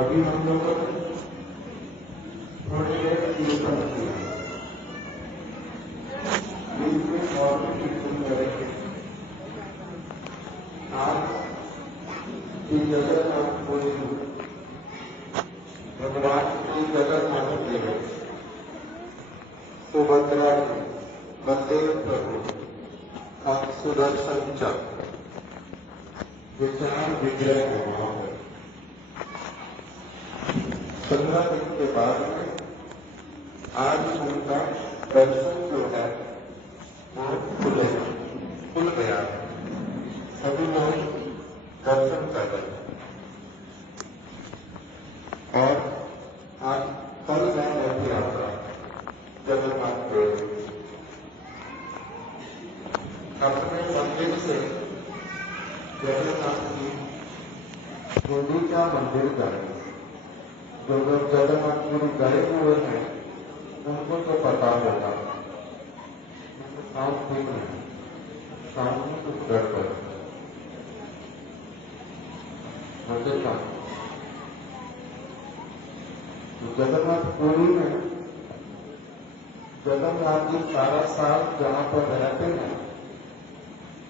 अभी हम लोग थोड़ी देर कीर्तन किया, इसमें और भी कीर्तन करेंगे। आज की जगन्नाथपुरी भगवान श्री जगन्नाथ देव सुभद्रा जी बलदेव प्रभु और सुदर्शन चक्र विचार विग्रह वहां है। 15 दिन के बाद में आज उनका दर्शन जो है वो खुल गया है। सभी लोग दर्शन कर रहे हैं और आज कल है रथ यात्रा जगन्नाथ देव। अपने मंदिर से जगन्नाथ जी गुंडीचा मंदिर गए। जो लोग जगन्नाथपुरी गए हुए हैं उनको तो पता होगा, साउंड ठीक नहीं, साउंड में कुछ गड़बड़ मुझे कहा। जगन्नाथपुरी में जगन्नाथ जी सारा साल जहाँ पर रहते हैं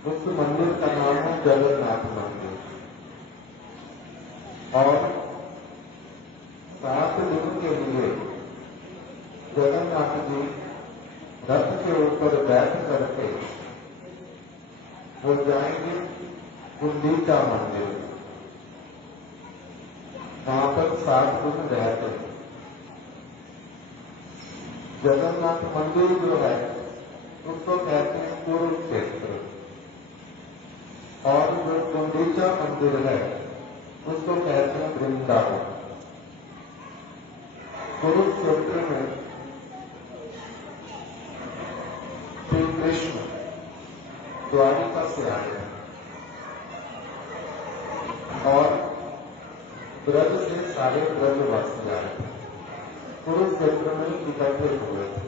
उस मंदिर का नाम है जगन्नाथ मंदिर। और 7 दिन के लिए जगन्नाथ जी रथ के ऊपर बैठ करके वो जाएंगे गुंडीचा मंदिर। वहां पर 7 दिन रहते हैं। जगन्नाथ मंदिर जो है उसको कहते हैं कुरुक्षेत्र, और जो गुंडीचा मंदिर है उसको कहते हैं वृंदावन। कुरुक्षेत्र में श्री कृष्ण द्वारिका से आए और ब्रज से सारे ब्रजवासी आए, कुरुक्षेत्र में इकट्ठे हुए थे।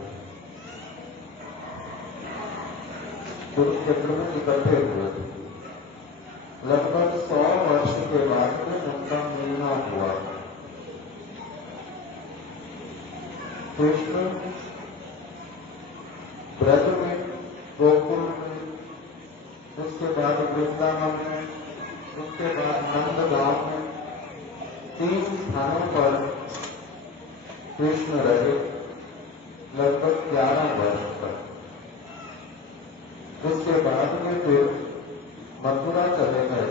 कुरुक्षेत्र में इकट्ठे हुए थे। लगभग 100 वर्ष के बाद में उनका मिलना हुआ। कृष्ण ब्रज में, गोकुल में, उसके बाद वृंदावन में, उसके बाद नंदगांव में, 3 स्थानों पर कृष्ण रहे लगभग 11 वर्ष तक। उसके बाद में फिर मथुरा चले गए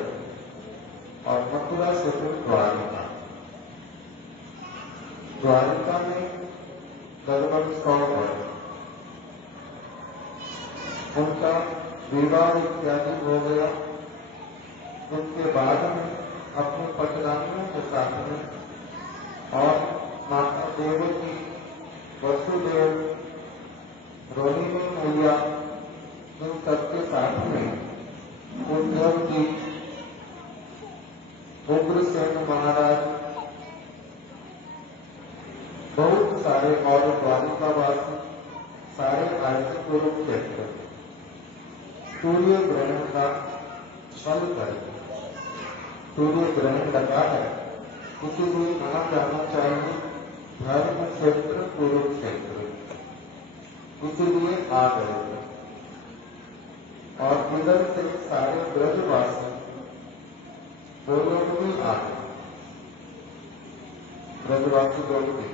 और मथुरा से फिर द्वारिका। द्वारिका में लगभग 100 वर्ष। उनका विवाह इत्यादि हो गया। उसके बाद में अपने पटरानियों के साथ में और माता देवकी, वसुदेव, रोहिणी मैया, इन सबके साथ में उद्धव जी, उग्रसेन महाराज, बहुत सारे और द्वारिकावासी सारे आए थे कुरुक्षेत्र। सूर्य ग्रहण का फल करके सूर्य ग्रहण लगा है, इसीलिए कहा जाना चाहिए धर्म क्षेत्र कुरुक्षेत्र, इसीलिए आ गए थे। और इधर से सारे ब्रजवासी वो लोग भी आ गए। ब्रजवासी लोग भी,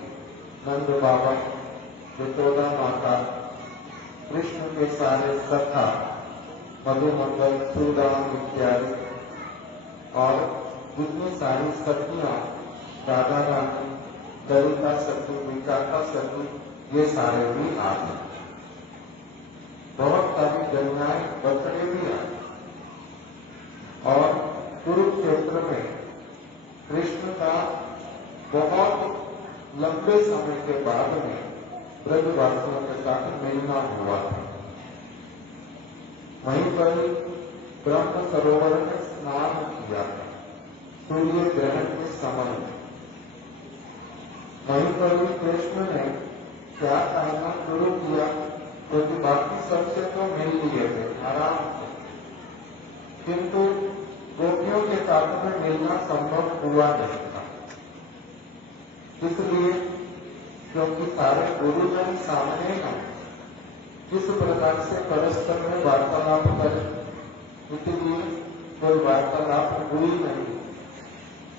नंद बाबा, यशोदा माता, कृष्ण के सारे सखा, मधुमंगल, सुदाम इत्यादि, और जितनी सारी सखियां, राधा रानी, ललिता सखी, विशाखा सखी, ये सारे भी आ गए। बहुत सारी गंगाएं, बछड़े भी आए। और कुरुक्षेत्र में कृष्ण का बहुत लंबे समय के बाद में ब्रजवासियों के साथ मिलना हुआ था। वहीं पर ब्रह्म सरोवर में स्नान किया सूर्य ग्रहण के समय। वहीं पर भी कृष्ण ने क्या करना शुरू किया, क्योंकि बाकी सबसे तो मिल लिए थे आराम से, किंतु गोपियों के साथ में मिलना संभव हुआ नहीं था। इसलिए क्योंकि सारे गुरुजन सामने हैं, किस प्रकार से परस्पर में वार्तालाप करें, इसलिए कोई वार्तालाप हुई नहीं।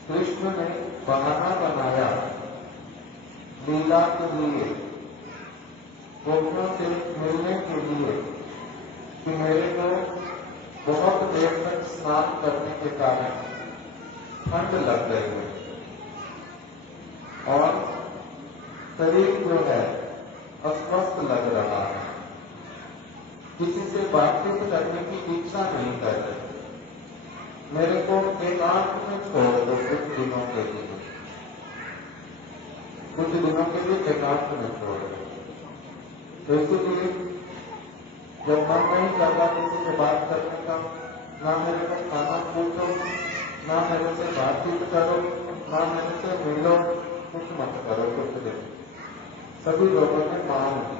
कृष्ण ने बहाना बनाया लीला के लिए, गोपियों से मिलने के लिए, कि मेरे को बहुत देर तक स्नान करने के कारण ठंड लग गई है और शरीर जो है अस्वस्थ लग रहा है, किसी से बातचीत करने की इच्छा नहीं कर रही, मेरे को एकांत में छोड़ दो कुछ दिनों के लिए, कुछ दिनों के लिए एकांत में छोड़ दो। तो इसलिए जब मन नहीं कर रहा किसी से बात करने का, ना मेरे को खाना पूछो, ना मेरे से बातचीत करो, ना मेरे से मिलो, कुछ मत करो कुछ दिन। सभी लोगों ने मान ली।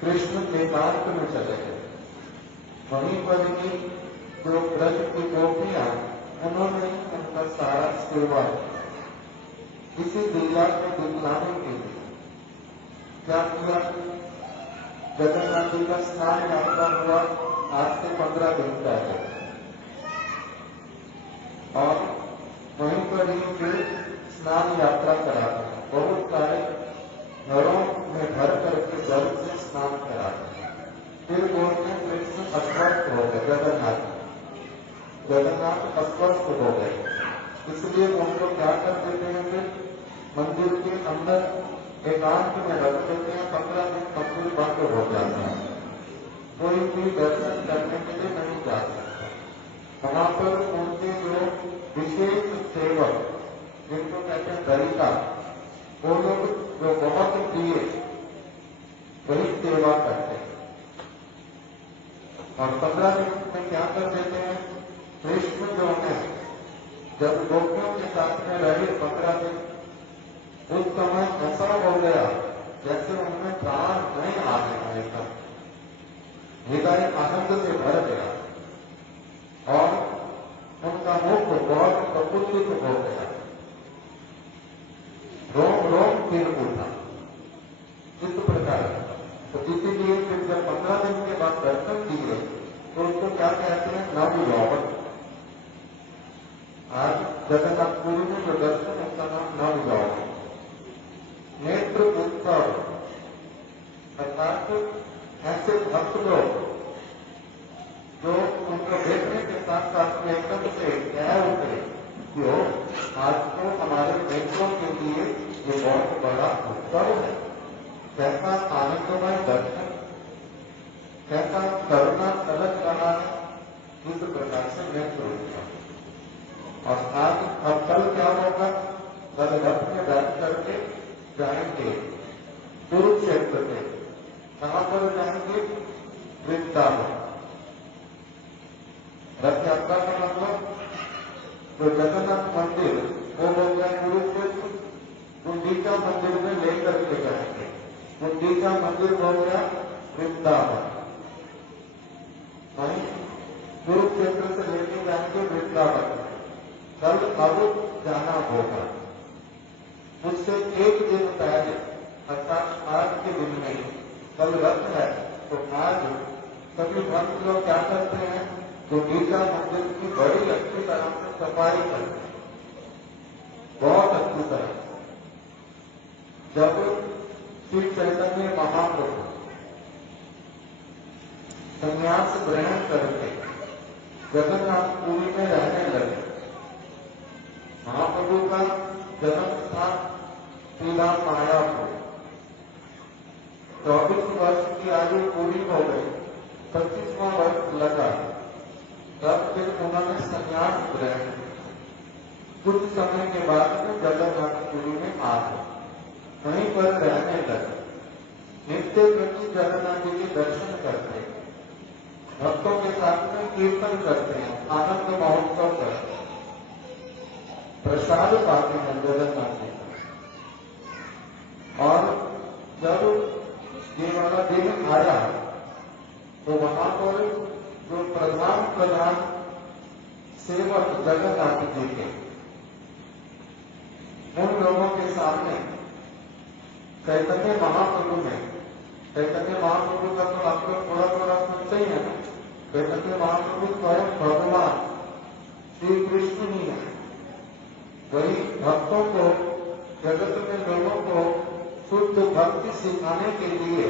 कृष्ण एकांत में चले गए। वहीं पर ही जो ब्रज की गोपियां, उन्होंने उनका सारा सेवा इसी लीला को दिखलाने के लिए क्या किया। जगन्नाथ जी का स्नान यात्रा हुआ आज से 15 दिन पहले, और वहीं पर ही फिर स्नान यात्रा कराते हैं। बहुत सारे घरों में भर करके जल से स्नान कराते हैं। फिर बोलते हैं कृष्ण अस्वस्थ हो गए, जगन्नाथ अस्वस्थ हो गए, इसलिए उनको क्या कर देते हैं, फिर मंदिर के अंदर एकांत में रख देते हैं। 15 दिन मंदिर बंद हो जाता है, कोई भी दर्शन करने के लिए नहीं जा सकता। वहां पर उनके जो विशेष सेवक, जिनको कहते हैं दरिका, वो लोग जो बहुत प्रिय, वही सेवा करते हैं। और 15 दिन में क्या कर देते हैं, कृष्ण जो है जब गोपियों के साथ में रहे 15 दिन, उस समय ऐसा हो गया जैसे उनमें प्राण नहीं आ गया, ऐसा हृदय आनंद से भर गया और उनका मुख बहुत प्रफुल्लित हो गया, रोम रोम फिर उठा, इस प्रकार। तो इसीलिए फिर जब 15 दिन के बाद दर्शन दिए तो उसको क्या कहते हैं, नव यौवन। आज जगन्नाथपुरी में जो दर्शन, उसका नाम नव यौवन, नेत्र उत्सव। अर्थात ऐसे भक्त लोग जो उनको देखने के साथ साथ में एकदम से कह उठे कि आज तो हमारे नेत्रों के लिए ये बहुत बड़ा उत्सव है, कैसा आनंदमय दर्शन, कैसा करुणा तलक रहा है, इस प्रकार से नेत्र उत्सव। और आज अब कल क्या होगा, कल रथ में बैठ करके जाएंगे कुरुक्षेत्र से। कहां पर जाएंगे, वृंदावन। रथ यात्रा का मतलब जो जगन्नाथ मंदिर वो हो गया कुरुक्षेत्र, गुंडीचा मंदिर में लेकर के जाएंगे। गुंडीचा मंदिर हो गया वृंदावन, वहीं कुरुक्षेत्र से लेके जाएंगे वृंदावन। कल अब जाना होगा, उससे एक दिन पहले, अर्थात आज के दिन में, कल रथ है तो आज सभी भक्त लोग क्या करते हैं, तो गीता मंदिर की बड़ी अच्छी तरह से सफाई करते हैं, बहुत अच्छी तरह। जब श्री चैतन्य महाप्रभु संन्यास ग्रहण करके जगन्नाथपुरी में रहने लगे, महाप्रभु का जन्म स्थान श्रीला मायापुर, 24 वर्ष की आयु पूरी हो गई, 25वां वर्ष लगा, तब फिर उन्होंने संन्यास ग्रहण किया। कुछ समय के बाद में जगन्नाथपुरी में आ गए, वहीं पर रहने लगे, नित्य प्रति जगन्नाथ जी के दर्शन करते हैं, भक्तों के साथ में कीर्तन करते हैं, आनंद महोत्सव करते हैं, प्रसाद पाते हैं जगन्नाथ जी। और जब ये वाला दिन आया तो वहां पर जो प्रधान सेवक जगन्नाथ जी के, उन चैतन्य महाप्रभु ने, चैतन्य महाप्रभु का तो आप लोग थोड़ा थोड़ा सुनते ही है ना। चैतन्य महाप्रभु स्वयं भगवान श्री कृष्ण ही है। वही भक्तों को, जगत में लोगों को शुद्ध भक्ति सिखाने के लिए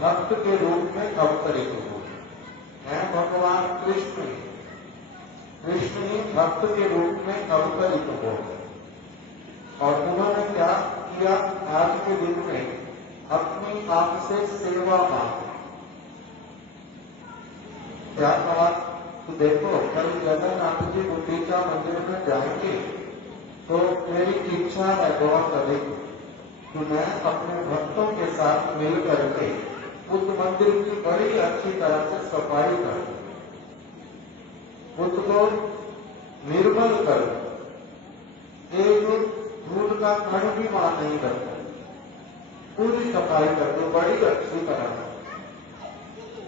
भक्त के रूप में अवतरित हुए हैं। भगवान कृष्ण ही भक्त के रूप में अवतरित हो गए। और उन्होंने क्या किया? आज के दिन में अपनी आप से सेवा मांगी। क्या कहा कि देखो, कल जगन्नाथ जी गुंडीचा मंदिर में जाएंगे तो मेरी इच्छा है बहुत अधिक कि मैं अपने भक्तों के साथ मिल करके उस मंदिर की बड़ी अच्छी तरह से सफाई कर, उसको निर्मल कर, एक धूल का कण भी वहां नहीं करता, पूरी सफाई कर दो बड़ी अच्छी तरह से।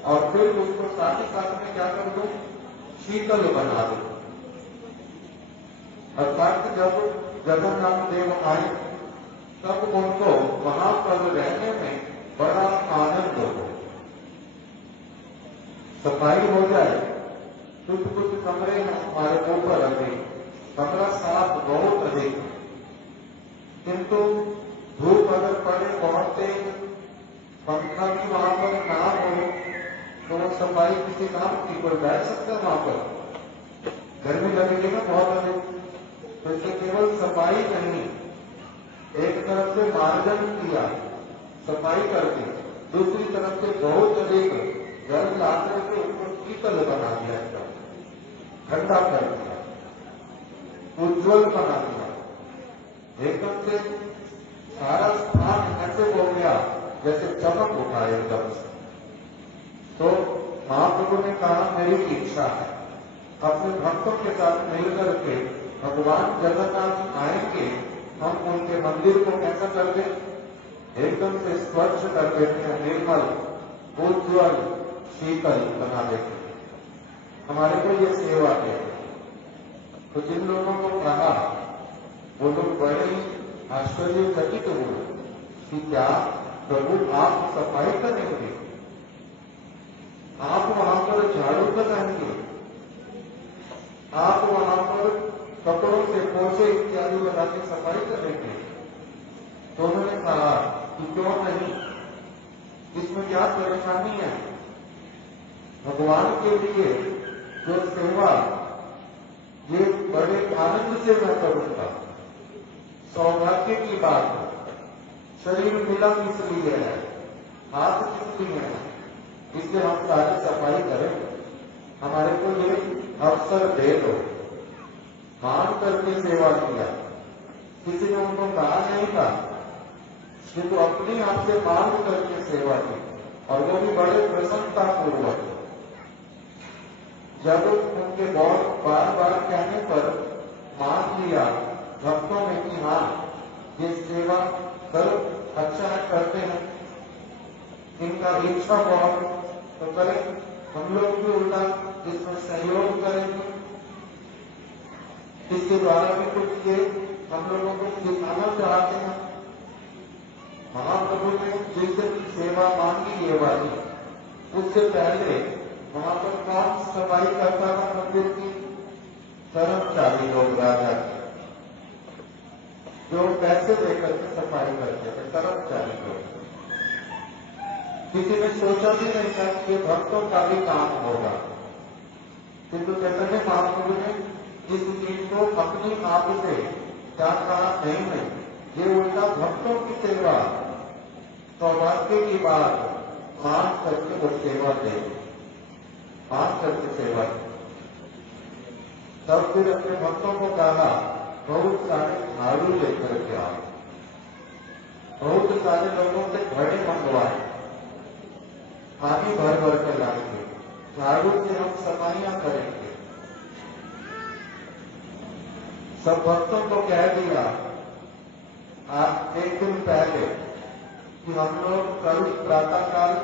और फिर उसको साथ ही साथ में क्या कर दो? शीतल बना दो। अर्थात जब जगन्नाथ देव आए तब उनको वहां पर रहने में बड़ा आनंद हो। सफाई हो जाए, कुछ कमरे हैं हमारे ऊपर अधिक, कमरा साफ बहुत अधिक, किंतु धूप अगर पड़े बहुत तेज, पंखा भी वहां पर ना हो तो वो सफाई किसी काम की, कोई बैठ सकता है वहां पर? गर्मी लगेगी ना बहुत अधिक। तो इससे केवल सफाई नहीं, एक तरफ से मार्जन किया, सफाई कर दी, दूसरी तरफ से बहुत अधिक जल लाकर के उसको शीतल बना दिया, ठंडा कर दिया, उज्ज्वल बना दिया। एकदम से सारा स्थान ऐसे हो गया जैसे चमक उठा एकदम से। तो महाप्रभु ने कहा मेरी इच्छा है अपने भक्तों के साथ मिलकर के भगवान जगन्नाथ आएंगे, हम उनके मंदिर को कैसा कर दें? एकदम से स्वच्छ कर देते हैं, निर्मल, उज्ज्वल, शीतल बना देते हैं। हमारे को ये सेवा है। तो जिन लोगों को कहा वो लोग बड़े ही आश्चर्यचकित हुए कि क्या प्रभु आप सफाई करेंगे, आप वहां पर झाड़ू लगाएंगे, आप वहां पर कपड़ों से पोछे इत्यादि लगा के सफाई करेंगे? तो उन्होंने कहा कि क्यों नहीं, इसमें क्या परेशानी है? भगवान के लिए जो सेवा ये बड़े आनंद से मैं करूंगा, सौभाग्य की बात है। शरीर मिला इसलिए है, हाथ इसलिए है, इसलिए हम सारी सफाई करें, हमारे को ये अवसर दे दो। मांग करके सेवा किया, किसी ने उनको कहा नहीं था, किंतु अपनी आप से मांग करके सेवा की, और वो भी बड़े प्रसन्नता पूर्वक। जब उनके बहुत बार बार कहने पर मान लिया भक्तों ने कि हाँ ये सेवा करो, अच्छा है, करते हैं, इनका इच्छा बहुत तो करें, हम लोग भी उल्टा इसमें सहयोग करेंगे, इसके द्वारा भी कुछ ये हम लोगों को सिखाना चाहते हैं। महाप्रभु ने जिस सेवा मांगी ये वाली, उससे पहले वहां पर कौन सफाई करता था मंदिर की? कर्मचारी लोग, राजा जो पैसे देकर के सफाई करते थे, कर्मचारी लोग। किसी ने सोचा भी नहीं था कि ये भक्तों का भी काम होगा, किंतु चैतन्य महाप्रभु ने इस चीज को अपनी आप से क्या कहा? नहीं, ये उल्टा भक्तों की सेवा, सौभाग्य की बात मांग करके वो सेवा दे, मांग करके सेवा। तब फिर अपने भक्तों को कहा बहुत सारे झाड़ू लेकर के आओ, बहुत सारे लोगों से घड़े मंगवाए, पानी भर भर कर लाएंगे, झाड़ू से हम सफाइयां करेंगे। सब भक्तों को कह दिया आज एक दिन पहले कि हम लोग कल प्रातःकाल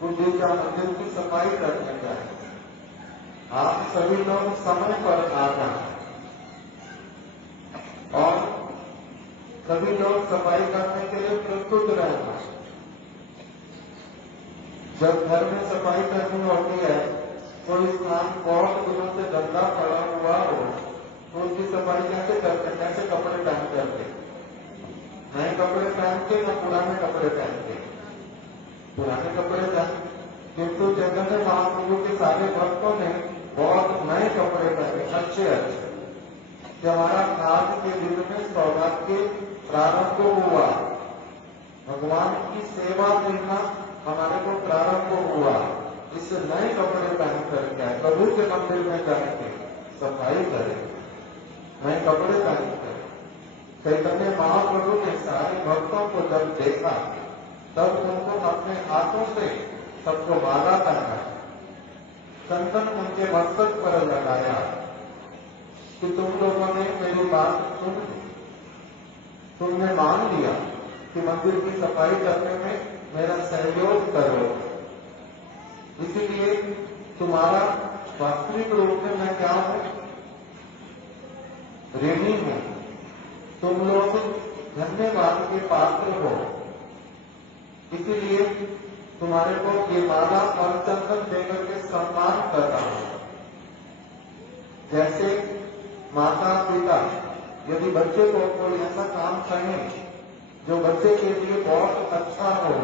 गुंडीचा मंदिर की सफाई करने जाएंगे, आप सभी लोग समय पर आना और सभी लोग सफाई करने के लिए प्रस्तुत रहना। जब घर में सफाई करनी होती है, कोई स्थान बहुत दिनों से गंदा पड़ा हुआ हो तो उसकी सफाई कैसे करते हैं? कैसे कपड़े पहन करके? नए कपड़े पहन के ना पुराने कपड़े पहन के? पुराने कपड़े पहन। किंतु चैतन्य महाप्रभु के सारे भक्तों ने बहुत नए कपड़े पहने, अच्छे अच्छे। कि हमारा आज के दिन में सौभाग्य प्रारंभ हुआ, भगवान की सेवा करना हमारे को प्रारंभ हुआ। इस नए कपड़े पहन करके प्रभु के मंदिर में जाएंगे, सफाई करें, नए कपड़े पहन कर। चैतन्य महाप्रभु ने सारे भक्तों को जब देखा तब उनको अपने हाथों से सबको माला पहना, चंदन उनके मस्तक पर लगाया कि तुम लोगों ने मेरी बात सुन ली, तुमने मान लिया कि मंदिर की सफाई करने में मेरा सहयोग करो। इसीलिए तुम्हारा वास्तविक रूप में मैं क्या हूं? ऋणी हूं। तुम लोग धन्यवाद के पात्र हो, इसीलिए तुम्हारे को ये माला और चंदन देकर के सम्मान कर रहा हूं। जैसे माता पिता यदि बच्चे को कोई ऐसा काम करें जो बच्चे के लिए बहुत अच्छा हो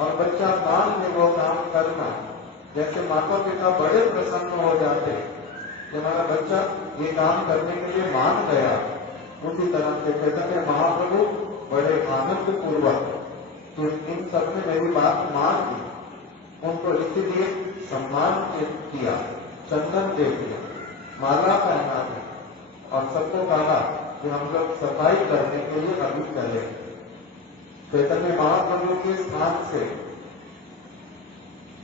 और बच्चा मान ले वो काम करना, जैसे माता पिता बड़े प्रसन्न हो जाते कि हमारा बच्चा ये काम करने के लिए मान गया, उसी तरह से चैतन्य महाप्रभु बड़े आनंद पूर्वक तो इन सबने मेरी बात मान ली, उनको इसीलिए सम्मान किया, चंदन दे दिया, माला पहना दी और सबको कहा कि हम लोग सफाई करने के लिए अभी चले। चैतन्य महाप्रभु के स्थान से,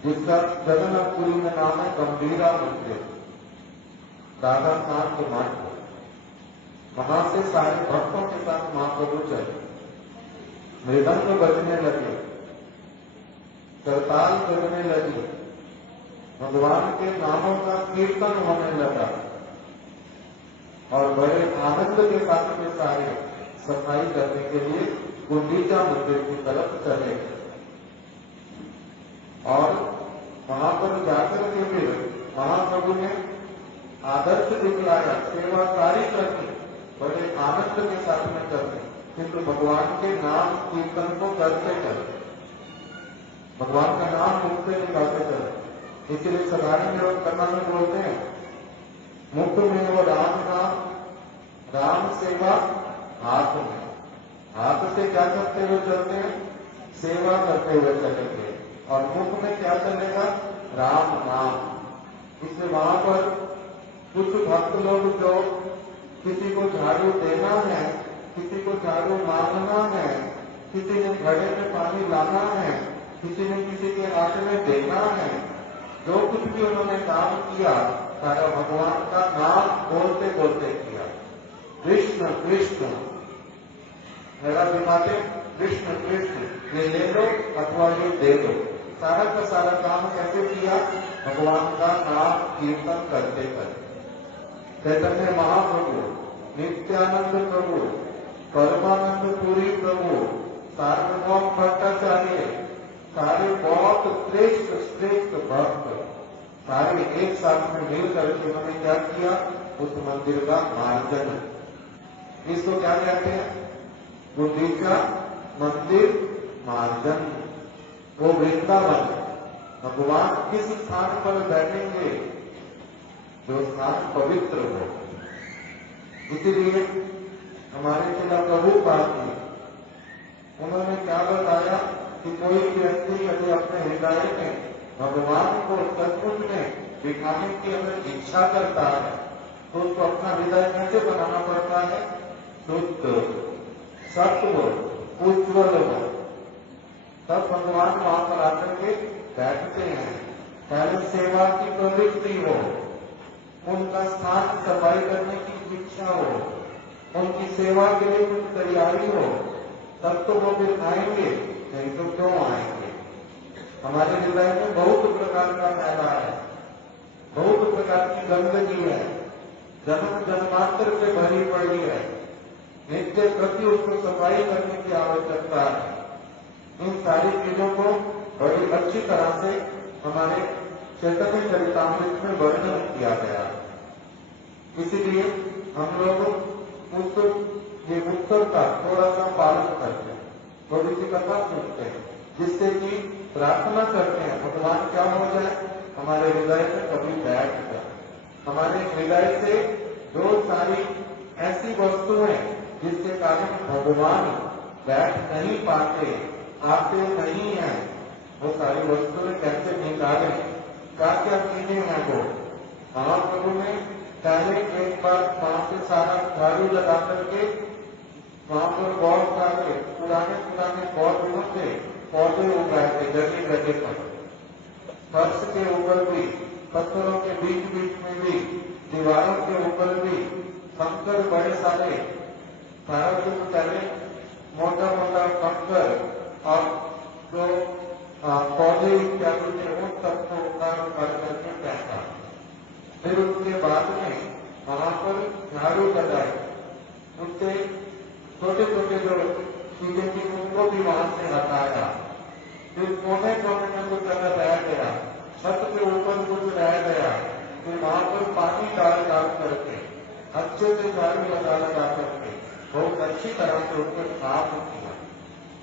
जिसका जगन्नाथपुरी में नाम है गंभीरा मंदिर, राधा नाथ मठ, वहां से सारे भक्तों के साथ महाप्रभु चले। मृदंग बजने लगे, करताल बजने लगी, भगवान के नामों का कीर्तन होने लगा और बड़े आनंद के साथ में सारे सफाई करने के लिए गुंडीचा मंदिर की तरफ चले और वहां पर जाकर के फिर महाप्रभु ने आदर्श दिखलाया, सेवा सारी करनी, बड़े आनंद के साथ में करनी, किंतु भगवान के नाम कीर्तन को करते करते, भगवान का नाम मुख से निकालते करते। इसलिए साधारण लोग कन्नड़ में बोलते हैं, मुख में वो राम नाम, राम सेवा हाथ में। हाथ से क्या करते हुए चलते हैं? सेवा करते हुए चलेंगे और मुख में क्या चलेगा? राम नाम। इसलिए वहां पर कुछ भक्त लोग जो किसी को झाड़ू देना है, किसी को झाड़ू मांगना है, किसी ने घड़े में पानी लाना है, किसी ने किसी के हाथ में देना है, जो कुछ भी उन्होंने काम किया सारा भगवान का नाम बोलते बोलते किया। कृष्ण कृष्ण, मेरा दिमागे कृष्ण कृष्ण, ये ले लो अथवा ये दे दो, सारा का सारा काम कैसे किया? भगवान का नाम कीर्तन करते करते। चैतन्य महाप्रभु, नित्यानंद प्रभु, परमानंद पुरी प्रभु, सार्वभौम भट्टाचार्य, सारे बहुत श्रेष्ठ श्रेष्ठ भक्त, सारे एक साथ में मिल करके उन्होंने क्या किया? उस मंदिर का मार्जन, इसको क्या कहते हैं? गुंडीचा मंदिर मार्जन। वो वृंदावन, भगवान किस स्थान पर बैठेंगे? जो स्थान पवित्र हो। इसीलिए हमारे पिता प्रभुपाद जी, उन्होंने क्या बताया कि कोई व्यक्ति यदि अपने हृदय में भगवान को सचमुच में दिखाने की अगर इच्छा करता है तो उसको अपना हृदय कैसे बनाना पड़ता है? शुद्ध, सत्व, उज्ज्वल हो, तब भगवान वहां पर आकर के बैठते हैं। पहले सेवा की प्रवृत्ति हो, उनका स्थान सफाई करने की इच्छा हो, उनकी सेवा के लिए कुछ तैयारी हो, तब तो वो फिर आएंगे, नहीं तो क्यों आएंगे? हमारे हृदय में बहुत प्रकार का मैला है, बहुत प्रकार की गंदगी है, जन्म जन्मांतर से भरी पड़ी है, नित्य प्रति उसको सफाई करने की आवश्यकता है। इन सारी चीजों को बड़ी अच्छी तरह से हमारे चैतन्य चरितामृत में वर्णन किया गया। इसीलिए हम लोग उस ये उत्सव का थोड़ा सा पालन करते हैं, थोड़ी सी कथा सुनते हैं, जिससे कि प्रार्थना करते हैं भगवान क्या हो जाए, हमारे हृदय में कभी बैठ जाए। हमारे हृदय से जो सारी ऐसी वस्तुएं जिसके कारण भगवान बैठ नहीं पाते, आते नहीं है, वो सारी वस्तुएं कैसे निकालें, क्या क्या चीजें हैं वो। महाप्रभु ने पहले एक बार वहां से सारा झाड़ू लगा करके वहां पर बहुत सारे पुराने पौधों से पौधे उगाए थे जगह जगह पर, फर्श के ऊपर भी, पत्थरों के बीच बीच में भी, दीवारों के ऊपर भी कंकर बड़े सारे, सारा कुछ पहले मोटा मोटा कंकर और जो पौधे इत्यादि थे उन सबको उतार करके फेंका। फिर उसके बाद में वहां पर झाड़ू लगाए, उससे छोटे छोटे जो चीजें थी उनको भी वहां से हटाया। फिर कोने कोने में कुछ जगह रह गया, छत के ऊपर कुछ रह गया, फिर वहां पर पानी डाल करके अच्छे से झाड़ू लगा करके बहुत अच्छी तरह से उसको साफ किया।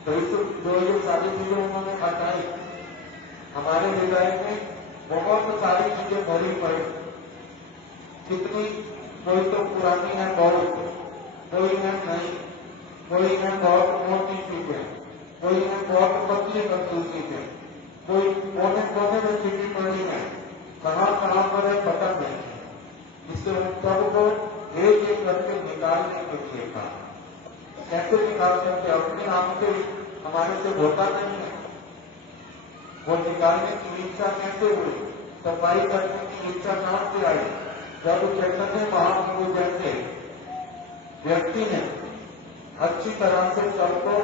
तो इस जो ये सारी चीजें उन्होंने हटाई, हमारे हृदय में बहुत सारी चीजें भरी पड़ी, कितनी, कोई तो पुरानी है बहुत, कोई है नहीं, कोई है बहुत मोटी चीजें, कोई है बहुत पतली पतली चीजें, कोई कोने कोने में छिपी पड़ी है, कहाँ पर है पता नहीं है। इससे उन सबको एक एक करके निकालने के लिए कहा। कैसे निकाल सकते, अपने आप से हमारे से होता नहीं है। वो निकालने की इच्छा कैसे हुई, सफाई करने की इच्छा कहां से आई, जब चैतन्य महाप्रभु जैसे व्यक्ति ने अच्छी तरह से सबको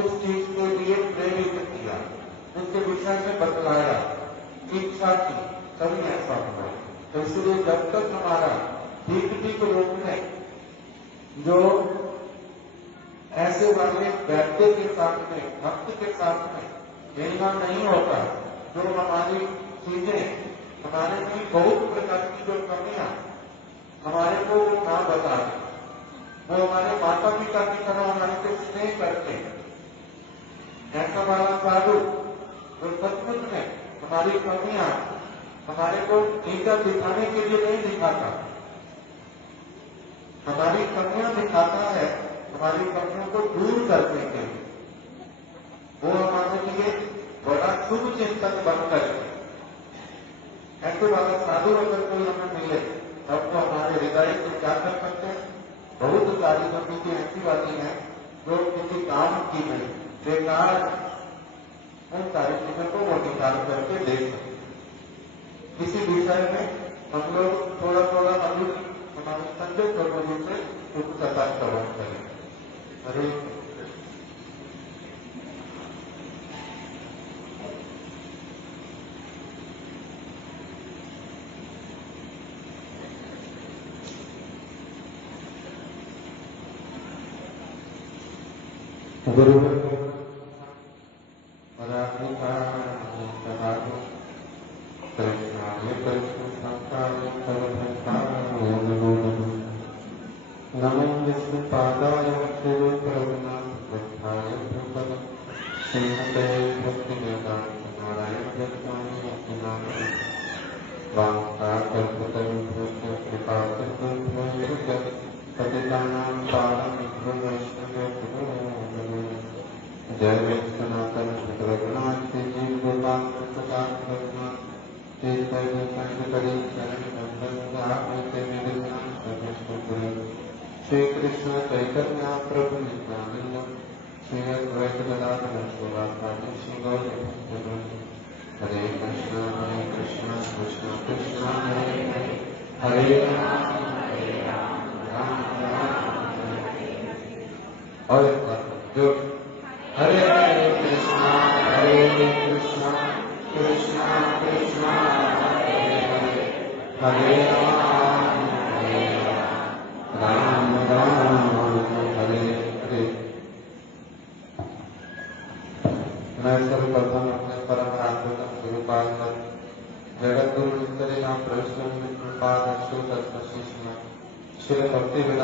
उस चीज के लिए प्रेरित किया, उसके विषय में बतलाया, इच्छा की, तभी ऐसा हुआ। तो इसलिए जब तक हमारा ठीक रूप में जो ऐसे वाले व्यक्ति के साथ में, भक्त के साथ में मिलना नहीं होता, जो हमारी चीजें, हमारे में बहुत प्रकार की जो कमियां हमारे को वो ना बता दें, वो हमारे माता पिता की तरह हमारे से स्नेह करते हैं। ऐसा वाला साधु जो सचमुच में हमारी कमियां हमारे को नीचा दिखाने के लिए नहीं दिखाता, हमारी कमियां दिखाता है, हमारी कमियों को दूर करने के लिए। वो हमारे लिए बड़ा शुभ चिंतन बनकर, ऐसे वाला साधु अगर कोई हमें मिले तब तो हमारे हृदय से क्या कर सकते हैं। बहुत सारी चीजें ऐसी वाली हैं जो किसी काम की नहीं, बेकार, उन सारी चीजों को वो निकाल करके दे सकते। इसी विषय में हम लोग थोड़ा थोड़ा अभी हमारे संजय प्रभु जी से कुछ कथा श्रवण करें। हरे गुरु नमो विष्णुपादाय प्रभुनाथाय श्रीमते भक्तिवेदांत जय सनातन रघुनाथ जी गोपाल श्री कृष्ण चैतन्य प्रभु नित्यानंद श्री अद्वैत गदाधर शिवाचार्य श्री गौर हरे कृष्ण कृष्ण कृष्ण हरे हरे राम और एक बार जो हरे कृष्ण कृष्ण कृष्ण हरे राम राम राम हरे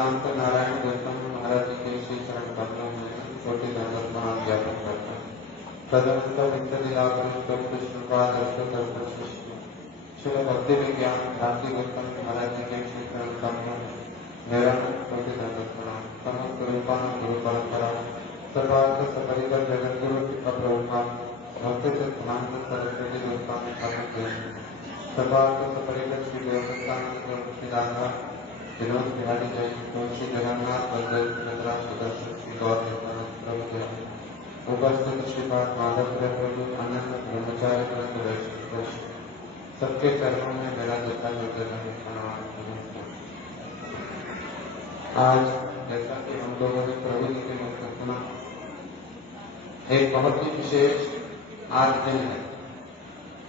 वेदांत नारायण गौतम महाराज जी के श्री चरण कमलों में छोटे दंडवत प्रणाम ज्ञापन करता हूँ। तदनंतर विद्याधर कृष्णपाद श्री भक्ति विज्ञान भारती गौतम महाराज जी के श्री चरण कमलों में मेरा छोटे दंडवत प्रणाम। समस्त रूपान गुरु परंपरा सर्वार्थ सपरिकर जगत गुरु प्रभुपाद भक्ति सिद्धांत सरस्वती गोस्वामी ठाकुर सर्वार्थ सपरिकर श्री देवदत्तानंद विनोद बिहारी जैन तुलसी जगन्नाथ बलदेव सुभद्रा सुदर्शन श्री गौर प्रभु जय उपस्थित श्रीपाद माधव प्रभु आनंद ब्रह्मचार्य प्रभु सबके चरणों में मेरा जता प्रणाम। आज जैसा कि हम लोगों ने प्रभु जी के मुख से सुना, एक बहुत ही विशेष आज दिन है।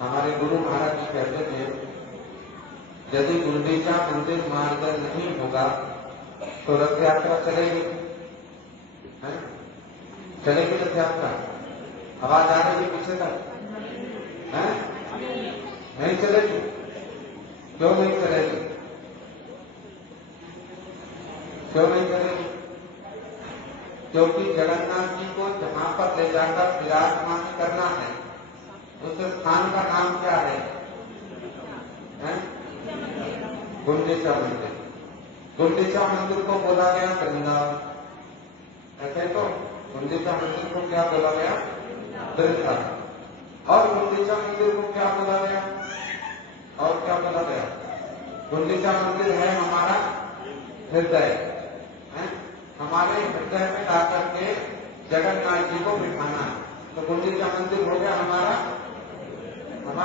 हमारे गुरु महाराज जी कहते थे यदि गुंडीचा मंदिर मार्ग नहीं होगा तो रथ यात्रा चलेगी, चलेगी रथ यात्रा। आवाज आ रही है पीछे तक? नहीं चलेगी। क्यों नहीं चलेगी? क्यों नहीं चलेगी? क्योंकि जगन्नाथ जी को जहां पर ले जाकर विराजमान करना है उस स्थान का नाम क्या है? गुंडीचा मंदिर। गुंडीचा मंदिर को बोला गया वृंदावन। ऐसे तो गुंडीचा मंदिर को क्या बोला गया? वृंदावन। और गुंडीचा मंदिर को क्या बोला गया? और क्या बोला गया? गुंडीचा मंदिर है हमारा हृदय। हमारे हृदय में आकर के जगन्नाथ जी को बिठाना है। तो गुंडीचा मंदिर हो गया हमारा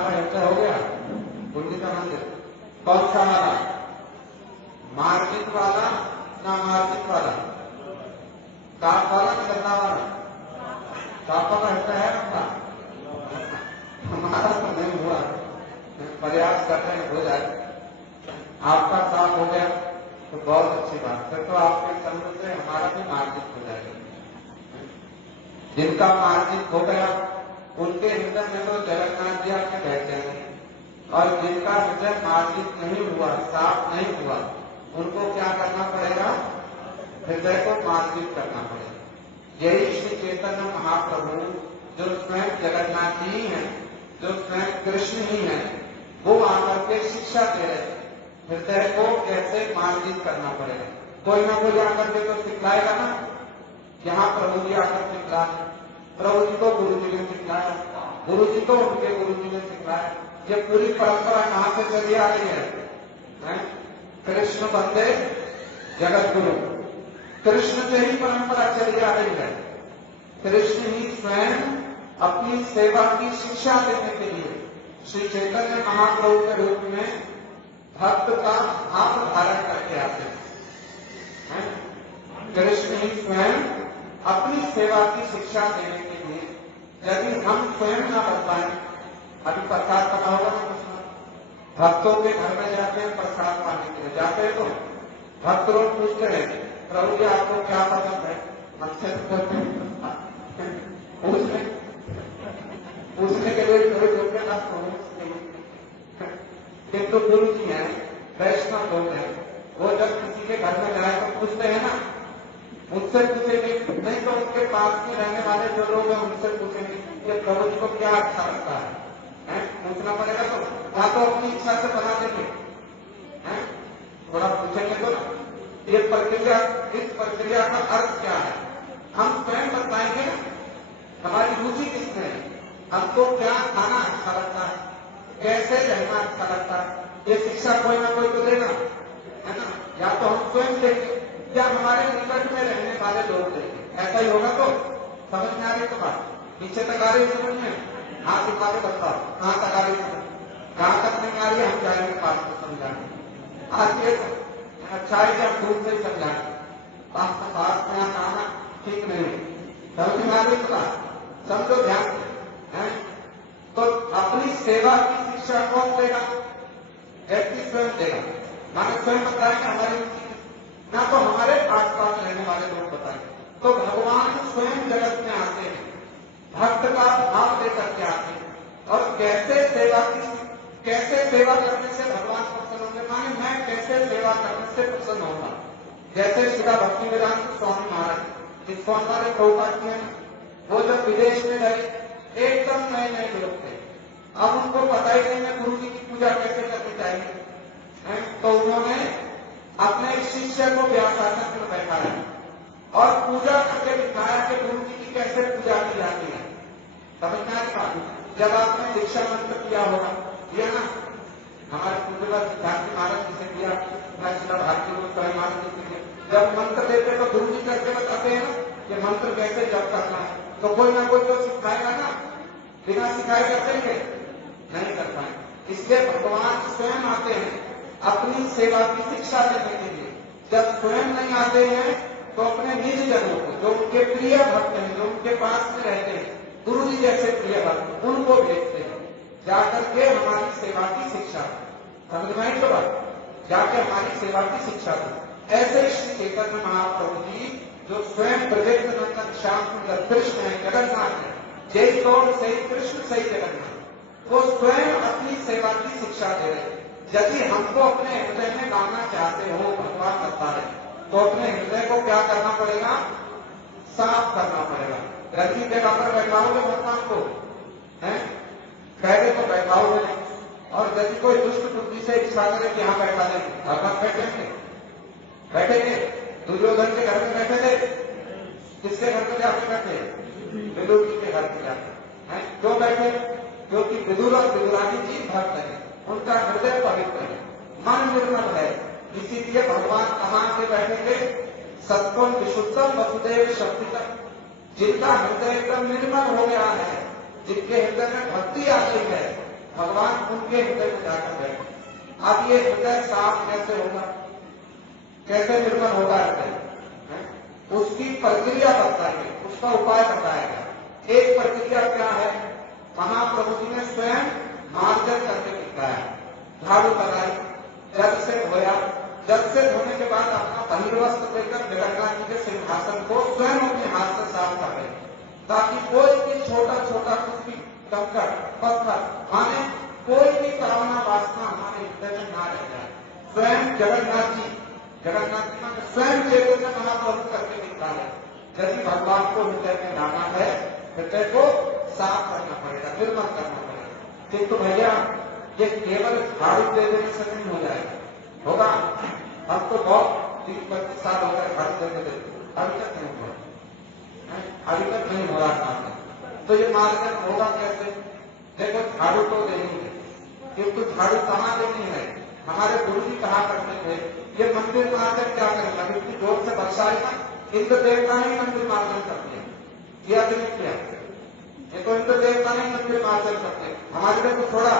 हृदय हो गया गुंडीचा मंदिर। कौन सा वाला? मार्जित वाला ना मार्जित वाला? काप वाला ना गन्ना वाला? काप वाला हृदय है अपना? हमारा तो नहीं हुआ, प्रयास करते हैं हो जाए। आपका साफ हो गया तो बहुत अच्छी बात है। तो आपके संग से हमारा भी मार्जित हो जाएगा। जिनका मार्जित हो गया उनके हृदय में तो जगन्नाथ जी आके बैठ जाएंगे, और जिनका हृदय मार्जित नहीं हुआ, साफ नहीं हुआ, उनको क्या करना पड़ेगा? हृदय को मार्जित करना पड़ेगा। यही श्री चैतन्य महाप्रभु जो स्वयं जगन्नाथ जी हैं, जो स्वयं कृष्ण ही हैं, वो आकर के शिक्षा दे रहे हैं हृदय को कैसे मार्जित करना पड़ेगा। कोई ना कोई आकर के तो सिखलाएगा ना। यहाँ प्रभु जी आकर सिखलाए, प्रभु जी को गुरु जी ने सिखलाया, गुरु जी को उनके गुरु जी ने सिखलाया। ये पूरी परंपरा कहां से चली आ रही है? कृष्ण बंदे जगत गुरु। कृष्ण से ही परंपरा चली आ रही है। कृष्ण ही स्वयं अपनी सेवा की शिक्षा देने के लिए श्री चैतन्य महाप्रभु के रूप में भक्त का हाथ धारण करके आते हैं। कृष्ण ही स्वयं अपनी सेवा की शिक्षा देने के लिए, यदि हम स्वयं न बताएं, अभी प्रसाद पता होगा ना कुछ, भक्तों के घर में जाते हैं प्रसाद पाने के लिए जाते हैं, तो भक्त लोग पूछते हैं प्रभु जी आपको क्या पसंद है? अच्छे पूछने के लिए थोड़े लोग के पास किंतु गुरु जी हैं, वैष्णव लोग हैं, वो जब किसी के घर में जाए तो पूछते हैं ना, मुझसे पूछेंगे, नहीं तो उनके पास में रहने वाले जो लोग हैं उनसे पूछेंगे कि प्रभु जी को क्या अच्छा लगता है? पूछना पड़ेगा। तो वहां तो अपनी इच्छा से बना देंगे, थोड़ा पूछेंगे तो ये प्रक्रिया, इस प्रक्रिया का अर्थ क्या है हम स्वयं बताएंगे ना। हमारी रुचि किसमें है, हमको क्या खाना अच्छा लगता है, कैसे रहना अच्छा लगता है, ये शिक्षा कोई ना कोई तो देगा, है ना। या तो हम स्वयं देंगे या हमारे निकट में रहने वाले लोग देंगे। ऐसा ही होगा तो समझ में आ रही तो बात? पीछे तक आ रही समझ में? हाथ उठा के बताओ कहां तक आ रही समझ? जहां तक नहीं आ रही हम जाएंगे पास को समझाने। आज ये अच्छा है कि हम दूर से ही समझाएंगे, पास में आना ठीक नहीं है। समझ में आ रही तो बात? समझो ध्यान है। तो अपनी सेवा की शिक्षा कौन देगा? व्यक्ति स्वयं देगा। माने स्वयं बताएंगे हमारी ना, तो हमारे आसपास रहने वाले लोग बताएंगे। तो भगवान स्वयं जगत में आते हैं, भक्त का भाव लेकर के आते हैं, और कैसे सेवा करने से भगवान प्रसन्न होंगे, माने मैं कैसे सेवा करने से प्रसन्न होगा, जैसे श्रीला भक्तिवेदांत स्वामी महाराज इस्कॉन वाले प्रभुपाद जी हैं, वो जब विदेश में गए एकदम नए नए लोग थे। अब उनको पता ही नहीं है गुरु जी की पूजा कैसे करनी चाहिए, तो उन्होंने अपने एक शिष्य को व्यासासन में बैठाया और पूजा करके दिखाया कि गुरु जी की कैसे पूजा की जाती है। समझना है बात? जब आपने दीक्षा मंत्र किया होगा, किया ना, हमारे पूज्यपाद भारती महाराज जी से किया, श्रीला भारती स्वामी महाराज जी से, जब मंत्र देते तो गुरु जी करके बताते हैं ना कि मंत्र कैसे जप करना है, तो कोई ना कोई तो सिखाएगा ना, बिना सिखाए कर देंगे नहीं कर पाएंगे। इसलिए भगवान स्वयं आते हैं अपनी सेवा की शिक्षा देने के लिए। जब स्वयं नहीं आते हैं तो अपने निज जनों को, जो उनके प्रिय भक्त हैं, जो उनके पास में रहते हैं, गुरु जी जैसे प्रिय भक्त, उनको भेजते हैं जाकर के हमारी सेवा की शिक्षा। समझ में आई तो बात? जाकर हमारी सेवा की शिक्षा दो। ऐसे श्री चैतन्य महाप्रभु जी जो स्वयं ब्रजेंद्र नंदन श्याम सुंदर कृष्ण है, जगन्नाथ है, जय गौर सही कृष्ण सही जगन्नाथ, वो स्वयं अपनी सेवा की शिक्षा दे रहे हैं। यदि हमको अपने हृदय में लाना चाहते हो, भगवान बता रहे, तो अपने हृदय को क्या करना पड़ेगा? साफ करना पड़ेगा। रथी के पर बैठाओगे भगवान को, पहले तो बैठाओगे नहीं, और यदि कोई दुष्ट बुद्धि से इच्छा करे कि यहाँ बैठा देंगे, भगवान बैठेंगे? बैठेंगे? दुर्योधन के घर में बैठे थे, किसके घर में जाके बैठे? विदुर जी के घर में जाके। क्यों बैठे? क्योंकि विदुर और विदुरानी जी भक्त है, उनका हृदय पवित्र है, मन निर्मल है। इसीलिए भगवान कहाँ के बैठेंगे? सत्वम विशुद्धम वसुदेव शक्तितम। जिनका हृदय एकदम निर्मल हो गया है, जिनके हृदय में भक्ति आ गई है, भगवान उनके हृदय में जाकर बैठे। अब ये हृदय साफ कैसे होगा? कैसे निर्मल होगा हृदय? उसकी प्रक्रिया बताएंगे, उसका उपाय बताएगा। एक प्रक्रिया क्या है? महाप्रभु जी ने स्वयं मार्जन करके दिखाया। झाड़ू लगाई, जल से धोया, जल से धोने के बाद अपना बहिर्वस्त्र लेकर जगन्नाथ जी के सिंहासन को स्वयं अपने हाथ से साफ कर रहे, ताकि कोई भी छोटा छोटा कुछ भी कंकड़ पत्थर, माने कोई भी कामना वासना हमारे हृदय में ना रह जाए। स्वयं जगन्नाथ जी स्वयं चैतन्य महाप्रभु करके दिखा है। यदि भगवान को हृदय में लाना है, हृदय को साफ करना पड़ेगा, निर्मल करना पड़ेगा। किंतु भैया ये केवल झाड़ू दे देने से नहीं हो जाएगा, होगा? अब तो बहुत 30-25 साल हो गए झाड़ू देते देते, अभी तक नहीं हुआ, अभी तक नहीं हो रहा काम। तो ये मार्जन होगा कैसे? देखो झाड़ू तो देनी है, किंतु झाड़ू कहाँ देनी है? हमारे गुरु जी कहा करते थे, ये मंदिर मार्जन क्या करेगा? इतनी जोर से बरसाएगा, इंद्र देवता नहीं मंदिर मार्जन करते हैं, किया कि नहीं किया? ये तो इंद्र देवता नहीं मंदिर मार्जन करते। हमारे लिए तो थोड़ा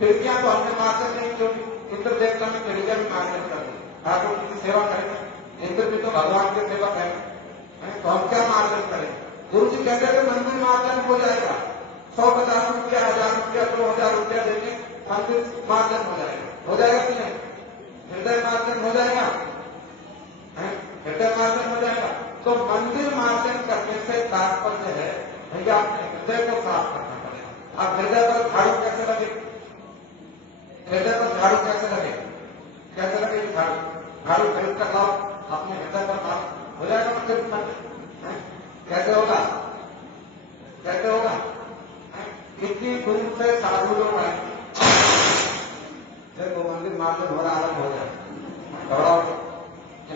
खिड़कियां तो हमने मार्जन नहीं, क्योंकि इंद्र देवता ने खिड़कियां भी मार्जन कर दी। ठाकुर जी की सेवा करेंगे, इंद्र भी तो भगवान के सेवक है, तो हम क्या मार्जन करें? गुरु जी कहते थे मंदिर मार्जन हो जाएगा, 100-50 रुपया, 1000 रुपया, 2000 रुपया देंगे, मंदिर मार्जन हो जाएगा। हो जाएगा कि नहीं? हृदय मार्जन हो जाएगा, हृदय मार्जन हो जाएगा। तो मंदिर मार्जन करने से तात्पर्य है भैया अपने हृदय को साफ करना पड़ेगा। अब हृदय पर झाड़ू कैसे लगे? हृदय पर झाड़ू कैसे लगे? कैसे लगेगी झाड़ू? झाड़ू खरीद कर लाओ, अपने हृदय पर लाओ, हो जाएगा मंदिर मार्जन? कैसे होगा? कैसे होगा? इतनी दूर से साधु लोग आएंगे, देखो मंदिर मार्जन हो रहा, आरंभ हो जाए, दौड़ाओ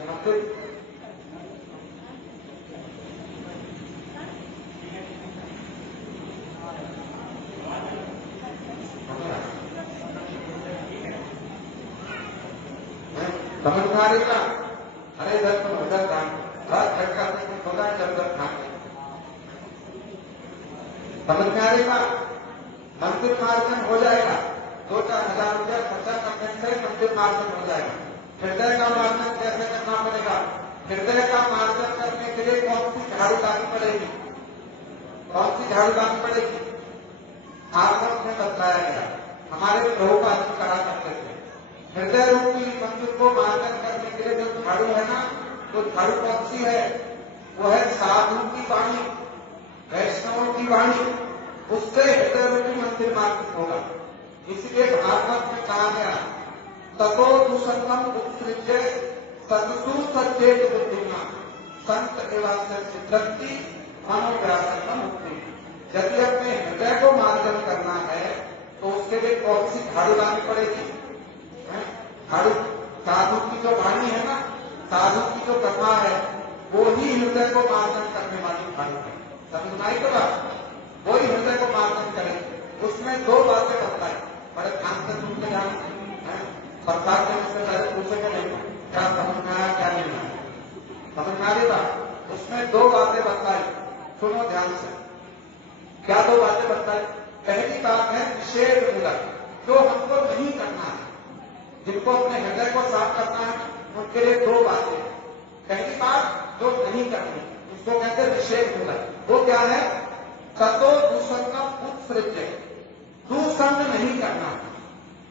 मंदिर। समझ में आ रही ना? अरे इधर तो उधर काम, हर झटका से कुछ होगा, इधर काम। समझ में आ रही ना? मंदिर मार्जन हो जाएगा, 2-4 हजार रुपया खर्चा करने से मंदिर मार्जन हो जाएगा। हृदय का मार्जन कैसे करना पड़ेगा? हृदय का मार्जन करने के लिए कौन सी झाड़ू लानी पड़ेगी? कौन सी झाड़ू लानी पड़ेगी? आत्मा में बताया गया, हमारे प्रभुपाद जी कहा करते थे, हृदय रूपी मंदिर को मार्जन करने के लिए जो झाड़ू है ना, वो झाड़ू कौन सी है? वो है साधु की वाणी, वैष्णवों की वाणी, उससे हृदय रूपी मंदिर मार्जित होगा। इसलिए भागवत में कहा गया, ततो दुसंगम उत्सृज्य सतसु सचेत बुद्धिमान संत एवं सिद्धि मनोव्यासन मुक्ति। यदि अपने हृदय को मार्जन करना है तो उसके लिए कौन सी झाड़ू लानी पड़ेगी? झाड़ू, साधु की जो वाणी है ना, साधु की जो कथा है, वो ही हृदय को मार्जन करने वाली झाड़ू है। समझ में आई तो बात? वो ही हृदय को मार्जन करेगी। उसमें दो बातें बताई, बड़े ध्यान से सुन के जाना। प्रसाद देने से पहले पूछेंगे नहीं क्या समझ में आया क्या नहीं आया, समझ में आ रही बात? उसमें दो बातें बताई, सुनो ध्यान से। क्या दो बातें बताई? पहली बात है निषेध मूलक, जो हमको नहीं करना है, जिनको अपने हृदय को साफ करना है, उनके लिए दो बातें। पहली बात जो नहीं करनी, उसको कहते हैं निषेध मूलक। वो क्या है? ततो दुसंगम उत्सृज्य, दुसंग नहीं करना,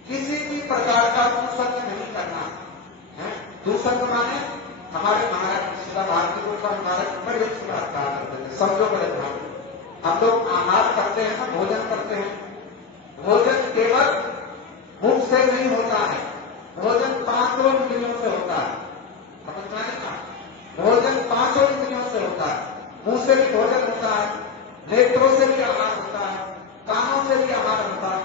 किसी भी प्रकार का दुसंग नहीं करना है। दुसंग माने हमारे महाराज शिला भारती को हमारे बड़े अच्छी बात कहा करते थे, समझो बड़े ध्यान। हम लोग आहार करते हैं ना, भोजन करते हैं, भोजन केवल मुख से नहीं होता है, भोजन पांचों इंद्रियों से होता है। समझ में आएगा? भोजन पांचों इंद्रियों से होता है। मुंह से भी भोजन होता है, नेत्रों से भी आहार होता है, कानों से भी आहार होता है,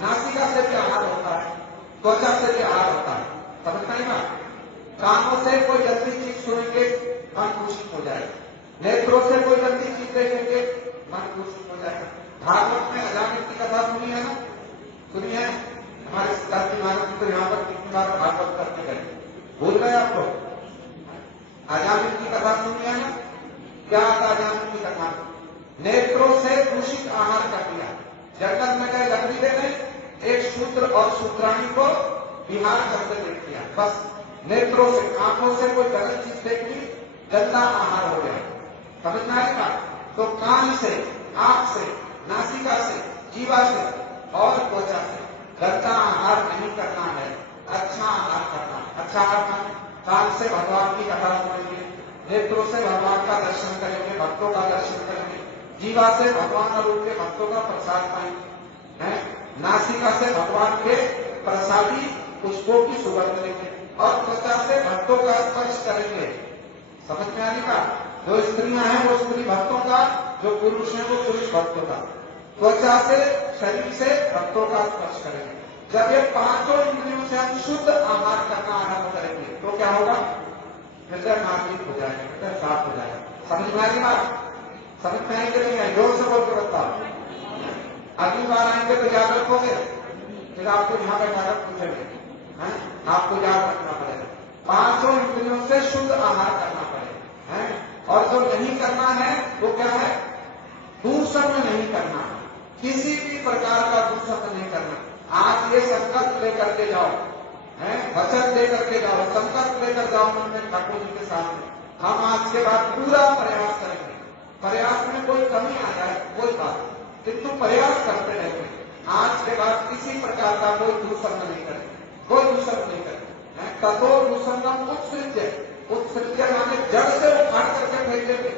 नासिका से भी आहार होता है, त्वचा से भी आहार होता है। समझ में आएगा? कानों से कोई गंदी चीज सुनेंगे मन दूषित हो जाएगा, नेत्रों से कोई गंदी चीज देखेंगे मन दूषित हो जाएगा। भागवत में अजामिल की कथा सुनी है ना? सुनी है? हमारे सिद्धार्थी महाराज जी तो यहाँ पर कितनी बार भागवत करके गए, भूल गए आपको? अजामिल की कथा सुनी है ना? क्या आता अजामिल की कथा? नेत्रों से दूषित आहार कर दिया, जंगल में गए लकड़ी देने, एक शूद्र और शूद्राणी को विहार करते देख दिया। बस नेत्रों से, आंखों से कोई गलत चीज देख ली, गंदा आहार हो गया। समझ में आएगा? तो कान से, आंख से, नासिका से, जीवा से और त्वचा से गंदा आहार नहीं करना है, अच्छा आहार करना है। अच्छा आहार कान से भगवान की कथा सुनेंगे, नेत्रों से भगवान का दर्शन करेंगे, भक्तों का दर्शन करेंगे, जीवा से भगवान रूप के भक्तों का प्रसाद पाएंगे, नासिका से भगवान के प्रसादी पुष्पों की सुगंध लेंगे और त्वचा से भक्तों का स्पर्श करेंगे। समझ में आने का? जो स्त्रियां हैं वो स्त्री भक्तों का, जो पुरुष हैं वो पुरुष भक्तों का। त्वचा से, शरीर से भक्तों का स्पर्श करेंगे। जब ये पांचों इंद्रियों से हम शुद्ध आहार करना आरंभ करेंगे तो क्या होगा? हृदय मार्जित हो जाएगा, हृदय साफ हो जाएगा। समझ में आएगी बात? समझ में आएंगे नहीं है? जोर से बोल के बताओ। अगली बार आएंगे तो याद रखोगे, फिर आपको यहाँ बैठा कर पूछेंगे, आपको याद रखना पड़ेगा। पांचों इंद्रियों से शुद्ध आहार करना पड़ेगा, है? और जो नहीं करना है वो क्या है? दूषण नहीं करना, किसी भी प्रकार का दूषण नहीं करना। आज ये संकल्प लेकर के जाओ, है? वचन लेकर के जाओ, संकल्प लेकर जाओ मन में ठाकुर जी के सामने, हम आज के बाद पूरा प्रयास करेंगे। प्रयास में कोई कमी आ जाए कोई बात, किंतु प्रयास करते रहेंगे। आज के बाद किसी प्रकार का कोई दूषण नहीं करें, कोई दूषण नहीं करें। ततो दूषणम उत्सृज्य, उत्सृज्य माने जड़ से उखाड़ करके फेंक देंगे,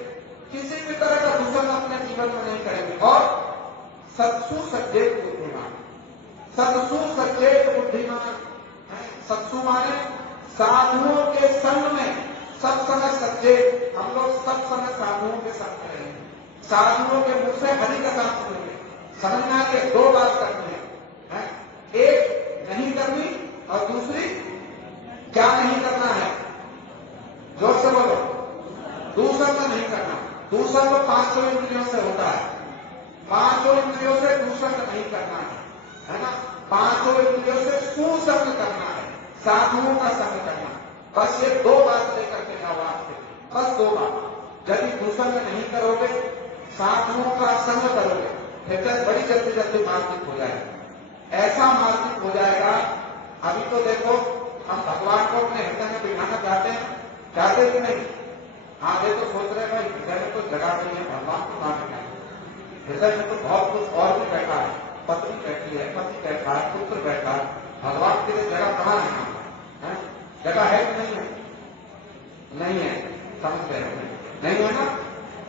किसी भी तरह का दूषण अपने जीवन में नहीं करेंगे। और सत्सु सचेत बुद्धिमान, सत्सु सचेत बुद्धिमान, सत्सु माने साधुओं के संग में सब समय सचेत, हम लोग सब समय साधुओं के संग रहेंगे, साधुओं के मुख से हरि कथा सुनेंगे। समझ में आगे? दो बात करनी है, एक नहीं करनी और दूसरी क्या नहीं करना है? जोर से बोलो। दूषण तो नहीं करना। दूषण तो पांचों इंद्रियों से होता है, पांचों इंद्रियों से दूषण नहीं करना है ना? पांचों इंद्रियों से सुसंग करना है, साधुओं का संग करना। बस ये दो बात लेकर के जाओ आज के, बस दो बात। यदि दूषण नहीं करोगे, साधुओं का संग करोगे, फिर बड़ी जल्दी जल्दी मार्जित हो जाएगा। ऐसा मार्जित हो जाएगा, अभी तो देखो हम भगवान को अपने हृदय में बिठाना चाहते कि नहीं? आगे तो सोच रहे भाई हृदय में तो जगह नहीं है, भगवान को कहां बैठा है? हृदय में तो बहुत कुछ और भी बैठा है, पत्नी बैठी है, पति बैठा है, पुत्र बैठा है, भगवान के लिए जगह कहां है? जगह है कि नहीं है? नहीं है। समझ गए? नहीं है ना?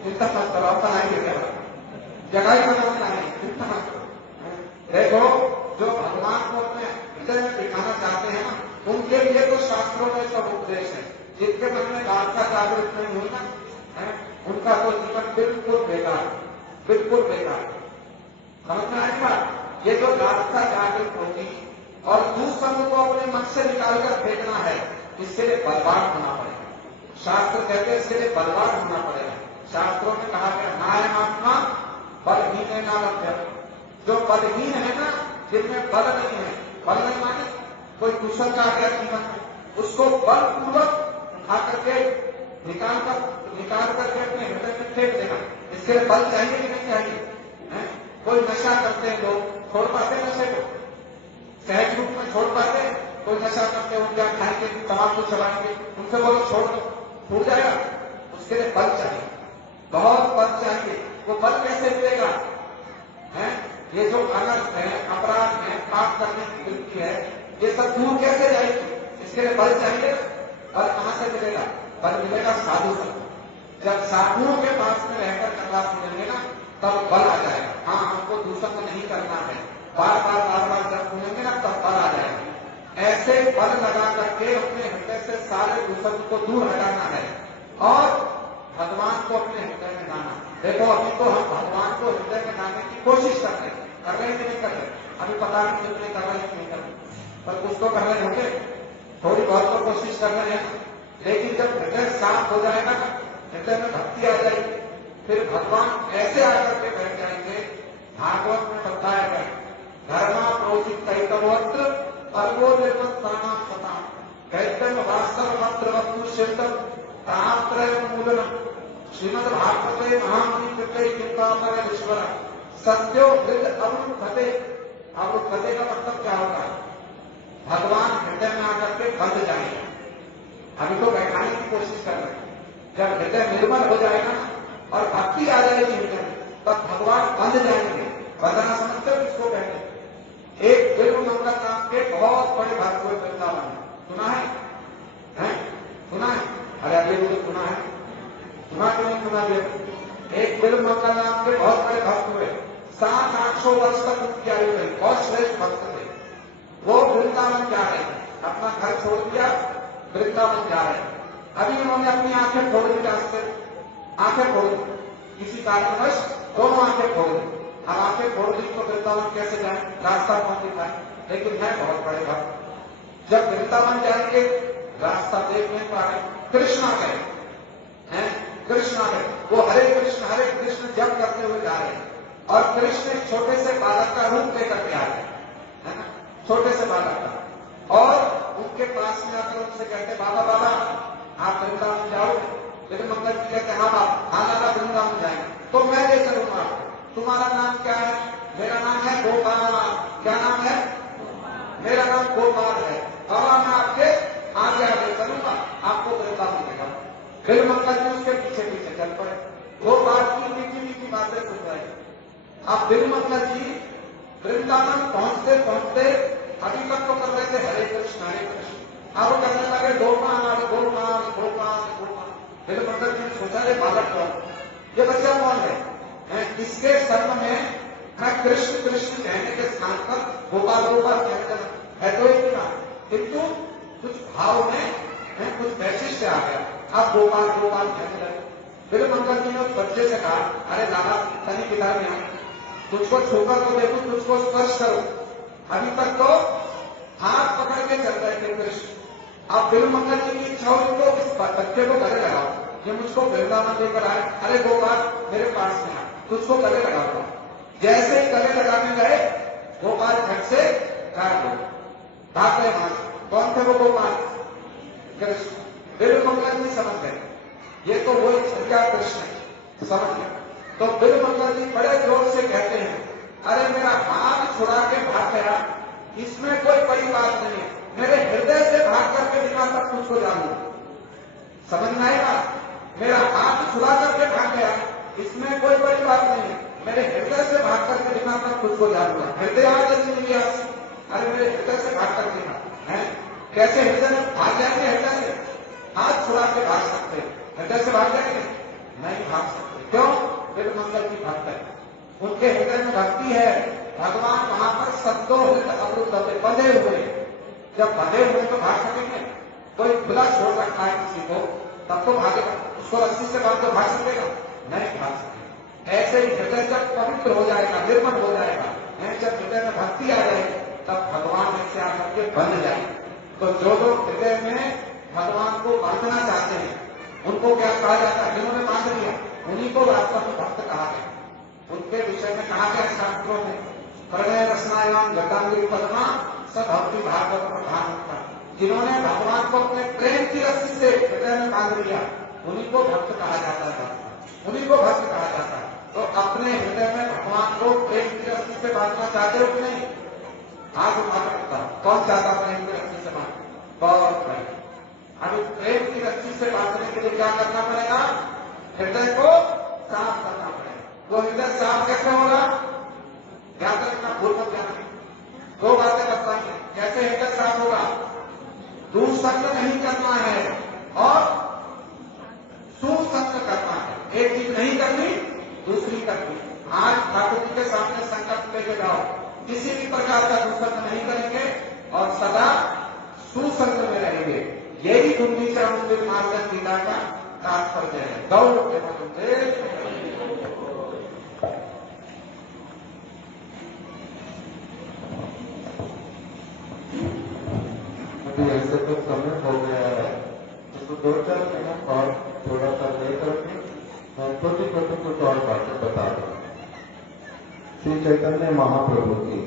चिंता मत करो, आप बनाएंगे क्या? जगह ही बनाना है, चिंता मत करो। देखो जो भगवान को अपने हृदय में बिठाना चाहते हैं ना, उनके लिए तो शास्त्रों में सब उपदेश है। जिनके मन में लालसा जागृत नहीं हुई ना, उनका तो जीवन बिल्कुल बेकार, बिल्कुल बेकार। समझ में आएगा? ये जो लालसा जागृत होगी और दूसरों को अपने मन से निकालकर फेंकना है, इसके लिए बलवान होना पड़ेगा। शास्त्र कहते हैं इसके लिए बलवान होना पड़ेगा। शास्त्रों में कहा गया नायम आत्मा बलहीन है ना लभ्य। जो बलहीन है ना, जिनमें बल नहीं है, बल नहीं माने कोई कुशल का गया जीवन में, उसको बलपूर्वक उठा करके निकाल करके अपने हृदय में फेंक देना। इसके लिए बल चाहिए कि नहीं चाहिए? कोई नशा करते हैं लोग, छोड़ पाते नशे को? सहज रूप में छोड़ पाते? कोई नशा करते हो, क्या खाएंगे, तंबाकू चलाएंगे, उनसे बोलो छोड़ दो, छूट जाएगा? उसके लिए बल चाहिए, बहुत बल चाहिए। वो बल कैसे मिलेगा? ये जो अनर्थ है, अपराध है, पाप करने की वृत्ति है, ये सब दूर कैसे जाएगी? इसके लिए बल चाहिए। बल कहां से मिलेगा? बल मिलेगा साधु संग। जब साधुओं के पास में रहकर कथा सुनेंगे ना, तब बल आ जाएगा। हाँ, हमको दूषण नहीं करना है, बार बार जब सुनेंगे ना, तब बल आ जाएगा। ऐसे बल लगा करके अपने हृदय से सारे दूषण को दूर हटाना है और भगवान को अपने हृदय में लाना। देखो, अभी तो हम भगवान को हृदय में लाने की कोशिश कर रहे हैं कि नहीं कर रहे? अभी पता नहीं कितने कर रहे हैं कि नहीं कर रहे, पर कुछ तो कर रहे होंगे, थोड़ी बहुत तो कोशिश कर रहे हैं। लेकिन जब हृदय साफ हो जाएगा ना, हृदय में भक्ति आ जाएगी, फिर भगवान ऐसे आकर के बैठ जाएंगे। भागवत में बताया गया धर्मा प्रोचित कैतवत्र पर्वो निर्मत्ताना सता कैतन वास्तव मात्र वस्तु शिल्पम तात्रय मूलनम श्रीमद भागवते महामृत चिंता सत्यो हृदय अवरुद्धते। अवरुद्धते का मतलब क्या होता है? भगवान हृदय में आकर के बंध जाएंगे। अभी तो बैठाने की कोशिश कर रहे हैं। जब हृदय निर्मल हो जाएगा और भक्ति आ जाएगी हृदय में, तब भगवान बंध जाएंगे। बंधना समझते हो किसको कहते हैं? एक बिल्व मंगल नाम के बहुत बड़े भक्त हुए वृंदावन में, सुना है? सुना है? अरे अभी तो सुना है, सुना कि नहीं सुना? एक बिल्व मंगल नाम के बहुत बड़े भक्त हुए, 700-800 वर्ष तक उनकी आयु रही, बहुत श्रेष्ठ भक्त थे। वो वृंदावन जा रहे हैं, अपना घर छोड़ दिया, वृंदावन जा रहे हैं। अभी उन्होंने अपनी आंखें खोल दी, रास्ते आंखें खोल दी, किसी कारणवश दोनों आंखें खोल दी। अब आंखें खोल दी तो वृंदावन कैसे जाए? रास्ता कौन दिखाए? लेकिन है बहुत बड़े भक्त। जब वृंदावन जाएंगे रास्ता देख नहीं पा रहे, कृष्ण आ गए हैं, कृष्ण आ गए। वो हरे कृष्ण जप करते हुए जा रहे हैं और कृष्ण एक छोटे से बालक का रूप लेकर के आ रहे हैं, है ना, छोटे से बालक का। और उनके पास में आकर उनसे कहते बाबा बाबा आप वृंदावन जाओगे? लेकिन मंगल जी कहते हाँ बाबा, हाँ दादा वृंदावन जाएंगे, तो मैं ले चलूंगा आपको। तुम्हारा नाम क्या है? मेरा नाम है गोपाल। क्या नाम है? मेरा नाम गोपाल है। बाबा मैं आपके आगे आगे चलूंगा, आपको वृंदावन देगा। फिर मंगल जी उसके पीछे पीछे चल पड़े। गोपाल की मीठी मीठी बातें सुन रहे। अब बिल मंगल जी वृंदावन पहुंचते पहुंचते अभी तक तो कर रहे थे हरे कृष्ण हरे कृष्ण, अब करने लगे गोपाल गोपाल गोपाल गोपाल। बिल मंगल जी ने सोचा ये बालक कौन, ये बच्चा कौन है? इसके शर्म में मैं कृष्ण कृष्ण कहने के स्थान पर गोपाल गोपाल कहने लगा है तो इतना, किंतु कुछ भाव में कुछ वैशिष्ट आ गया। आप गोपाल गोपाल कहने लगे। फिर मंगल जी ने उस बच्चे से कहा अरे दादा तनी किधर में आए, तुझको छूकर तो देखो, तुझको स्पर्श करो। अभी तक तो हाथ पकड़ के चल रहे थे कृष्ण। अब बिल मंगल जी की इच्छा हुई तो इस बच्चे को गले लगाओ, ये मुझको वृंदावन लेकर आए, अरे गोपाल मेरे पास में आ, तुझको गले लगाओ। जैसे ही गले लगाने गए गोपाल झट से गायब हो भाग गए वहां से। कौन थे वो गोपाल? कृष्ण। बिल मंगल जी समझ गए ये तो वही सच्चा कृष्ण है, समझ गए। तो बिल मंगल जी बड़े जोर से कहते हैं अरे मेरा हाथ छुड़ा के भाग गया, इसमें कोई बड़ी बात नहीं है, मेरे हृदय से भाग करके दिखा तक तुझको जानूंगा। समझ में आएगा? मेरा हाथ छुड़ा करके भाग गया, इसमें कोई बड़ी बात नहीं है, मेरे हृदय से भाग करके दिखा तक तुझको जानूंगा। हृदय अरे मेरे हृदय से भाग कर दिखा है। कैसे हृदय में भाग जाएंगे? हृदय से हाथ छुड़ा के भाग सकते हैं, हृदय से भाग जाएंगे नहीं भाग सकते। क्यों? बिल मंगल की भक्त है, उनके हृदय में भक्ति है। भगवान वहां पर सत्तो हृदय अवरुद्ध होते बंधे हुए, जब बंधे हुए तो भाग सकेंगे? कोई खुला छोड़ रखा है किसी को, तब तो भागेगा। उसको रस्सी से बांध तो भाग सकेगा? नहीं भाग सकेगा। ऐसे ही हृदय जब पवित्र हो जाएगा, निर्मल हो जाएगा, जब हृदय में भक्ति आ जाएगी, तब भगवान ऐसे आकर के बंध जाएंगे। तो जो लोग हृदय में भगवान को बांधना चाहते हैं, उनको क्या कहा जाता है? जिन्होंने बांध लिया, उन्हीं को वास्तव में भक्त कहा गया। उनके विषय में कहा गया शास्त्रों में, प्रणय रसनायाम गतांगी पदमा सब भक्ति भागवत प्रधान होता। जिन्होंने भगवान को अपने प्रेम की रस्सी से हृदय में बांध लिया, उन्हीं को भक्त कहा जाता है, उन्हीं को भक्त कहा जाता है। तो अपने हृदय में भगवान को प्रेम की रस्सी से बांधना चाहते हो कि नहीं? हाथ उठा सकता, कौन चाहता प्रेम की रस्सी से बांधना? बहुत प्रेम। अभी प्रेम की रस्सी से बांधने के लिए क्या करना पड़ेगा? हृदय को साफ करना पड़ेगा। वो हृदय साफ कैसे होगा? याद रखना, भूल मत जाना। दो बातें बताएंगे कैसे हृदय साफ होगा। दुसंग नहीं करना है और सुसंग करना है। एक चीज नहीं करनी, दूसरी करनी। आज ठाकुर जी के सामने संकल्प लेके जाओ, किसी भी प्रकार का दुसंग नहीं करेंगे और सदा सुसंग में रहेंगे। यही गुंडीचा मंदिर मार्ग गीता का तात्पर्य है। गौर ऐसे तो समय हो गया है, तो 2-4 मिनट और थोड़ा सा लेकर के छोटी छोटी कुछ और बातें बता दूं। श्री चैतन्य महाप्रभु की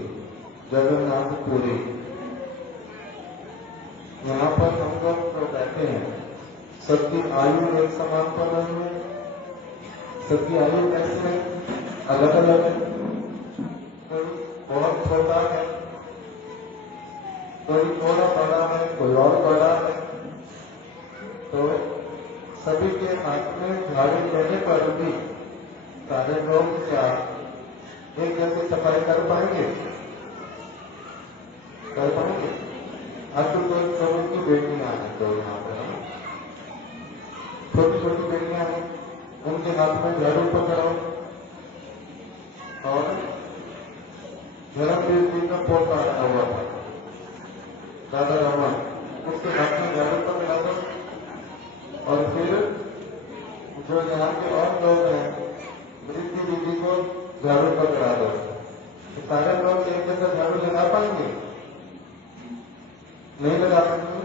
जगन्नाथपुरी, यहाँ पर हम लोग तो बैठे हैं, सबकी आयु एक समान पर नहीं है। सबकी आयु कैसे अलग अलग है। कोई बहुत छोटा है, कोई थोड़ा बड़ा है, कोई और बड़ा है। तो सभी के हाथ में झाड़ू लेने पर भी सारे लोग क्या एक जैसी सफाई कर पाएंगे? कर पाएंगे? अब तो कोई प्रभु की बेटियां हैं, तो यहाँ पर छोटी छोटी बेटियां हैं, उनके हाथ में झाड़ू पकड़ो और धर्मवीर जी का पोता आया हुआ था दादा रमन, उसके हाथ में झाड़ू पकड़ा दो और फिर जो यहाँ के और लोग हैं, वृद्धि दीदी को झाड़ू पकड़ा दो। तो सारे लोग एक जैसा झाड़ू लगा पाएंगे? नहीं लगा पाएंगे।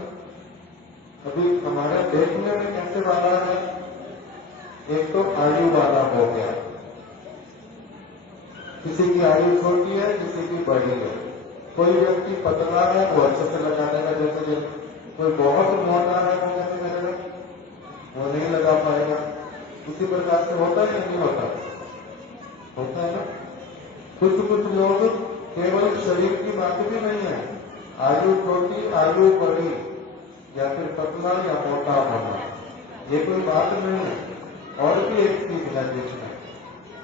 अभी हमारे देखने में कैसे वाला है? एक तो आयु वाला हो गया, किसी की आयु छोटी है, किसी की बड़ी है। कोई व्यक्ति पतला है, वो अच्छे से लगा देगा, जैसे कोई बहुत मोटा है, वो कैसे करेगा? वो नहीं लगा पाएगा। उसी प्रकार से होता है या नहीं होता? होता है ना। कुछ कुछ लोग केवल शरीर की बात भी नहीं है, आयु छोटी, आयु बड़ी, या फिर पतला या मोटा होना, ये कोई बात नहीं है। और भी एक चीज है जिसमें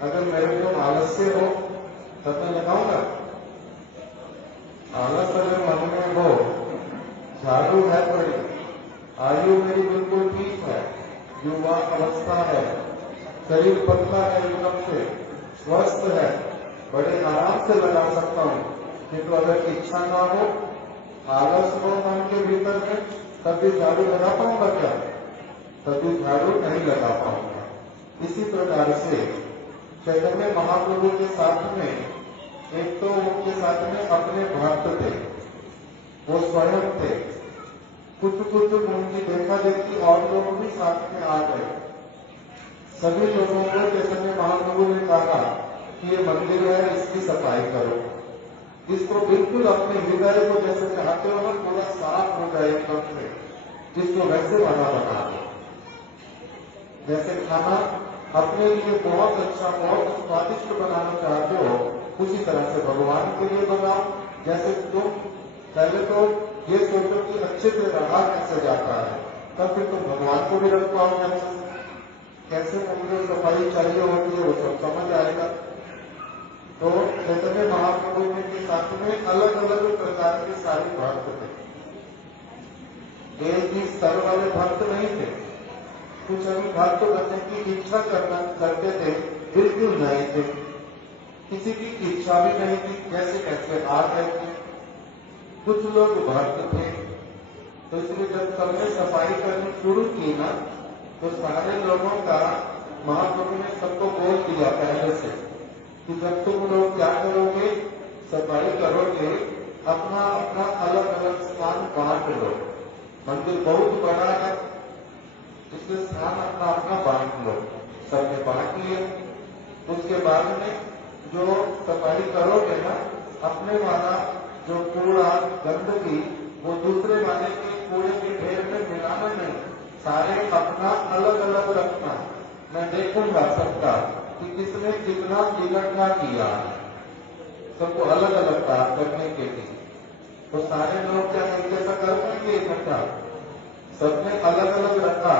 अगर मेरे को आलस्य हो तब मैं लगाऊंगा। आलस अगर मन में हो, झाड़ू है बड़ी, आयु मेरी बिल्कुल ठीक है, युवा अवस्था है, शरीर पतला है, एकदम से स्वस्थ है, बड़े आराम से लगा सकता हूँ। किंतु अगर इच्छा ना हो, आलस हो मन के भीतर में, तभी झाड़ू लगा पाऊंगा क्या? तभी झाड़ू नहीं लगा पाऊंगा। इसी प्रकार से चैतन्य महाप्रभु के साथ में एक तो उनके साथ में अपने भक्त थे, वो स्वयं थे। कुछ कुछ उनकी देखा देखी और लोग भी साथ में आ गए। सभी लोगों को चैतन्य महाप्रभु ने कहा कि ये मंदिर है, इसकी सफाई करो, इसको बिल्कुल अपने हृदय को जैसे चाहते हो ना पूरा साफ हो जाए एकदम से, जिसको वैसे बना दो। जैसे खाना अपने लिए बहुत अच्छा, बहुत स्वादिष्ट बनाना चाहते हो, उसी तरह से भगवान के लिए बनाओ। जैसे तुम पहले तो ये सोचो कि अच्छे से रहा कैसे जाता है, तब फिर तुम भगवान को भी रख पाओगे अच्छे से। कैसे मंदिर सफाई चाहिए होती है वो सब समझ आएगा। तो चैतन्य महाप्रभु के साथ में अलग अलग प्रकार के सारे भक्त थे। एक ही स्तर वाले भक्त नहीं थे। कुछ अभी भक्त बनने की इच्छा करते थे, बिल्कुल नहीं थे। किसी की इच्छा भी नहीं थी, कैसे कैसे आ गए थे। कुछ लोग भक्त थे, तो इसलिए जब सबने सफाई करनी शुरू की ना, तो सारे लोगों का महाप्रभु ने सबको बोल दिया पहले से कि जब तुम लोग क्या करोगे, सफाई करोगे, अपना अपना अलग अलग स्थान बांट लो। मंदिर बहुत बड़ा है, इसलिए स्थान अपना अपना बांट लो। सबने बांट लिया। उसके बाद में जो सफाई करोगे ना, अपने वाला जो कूड़ा गंदगी वो दूसरे वाले के कूड़े के ढेर में मिलाना नहीं, सारे अपना अलग अलग रखना। मैं देखूंगा सबका कि किसने कितना इकट्ठा किया, सबको अलग अलग काम करने के लिए। तो सारे लोग क्या एक जैसा कर पाएंगे इकट्ठा? सबने अलग अलग रखा।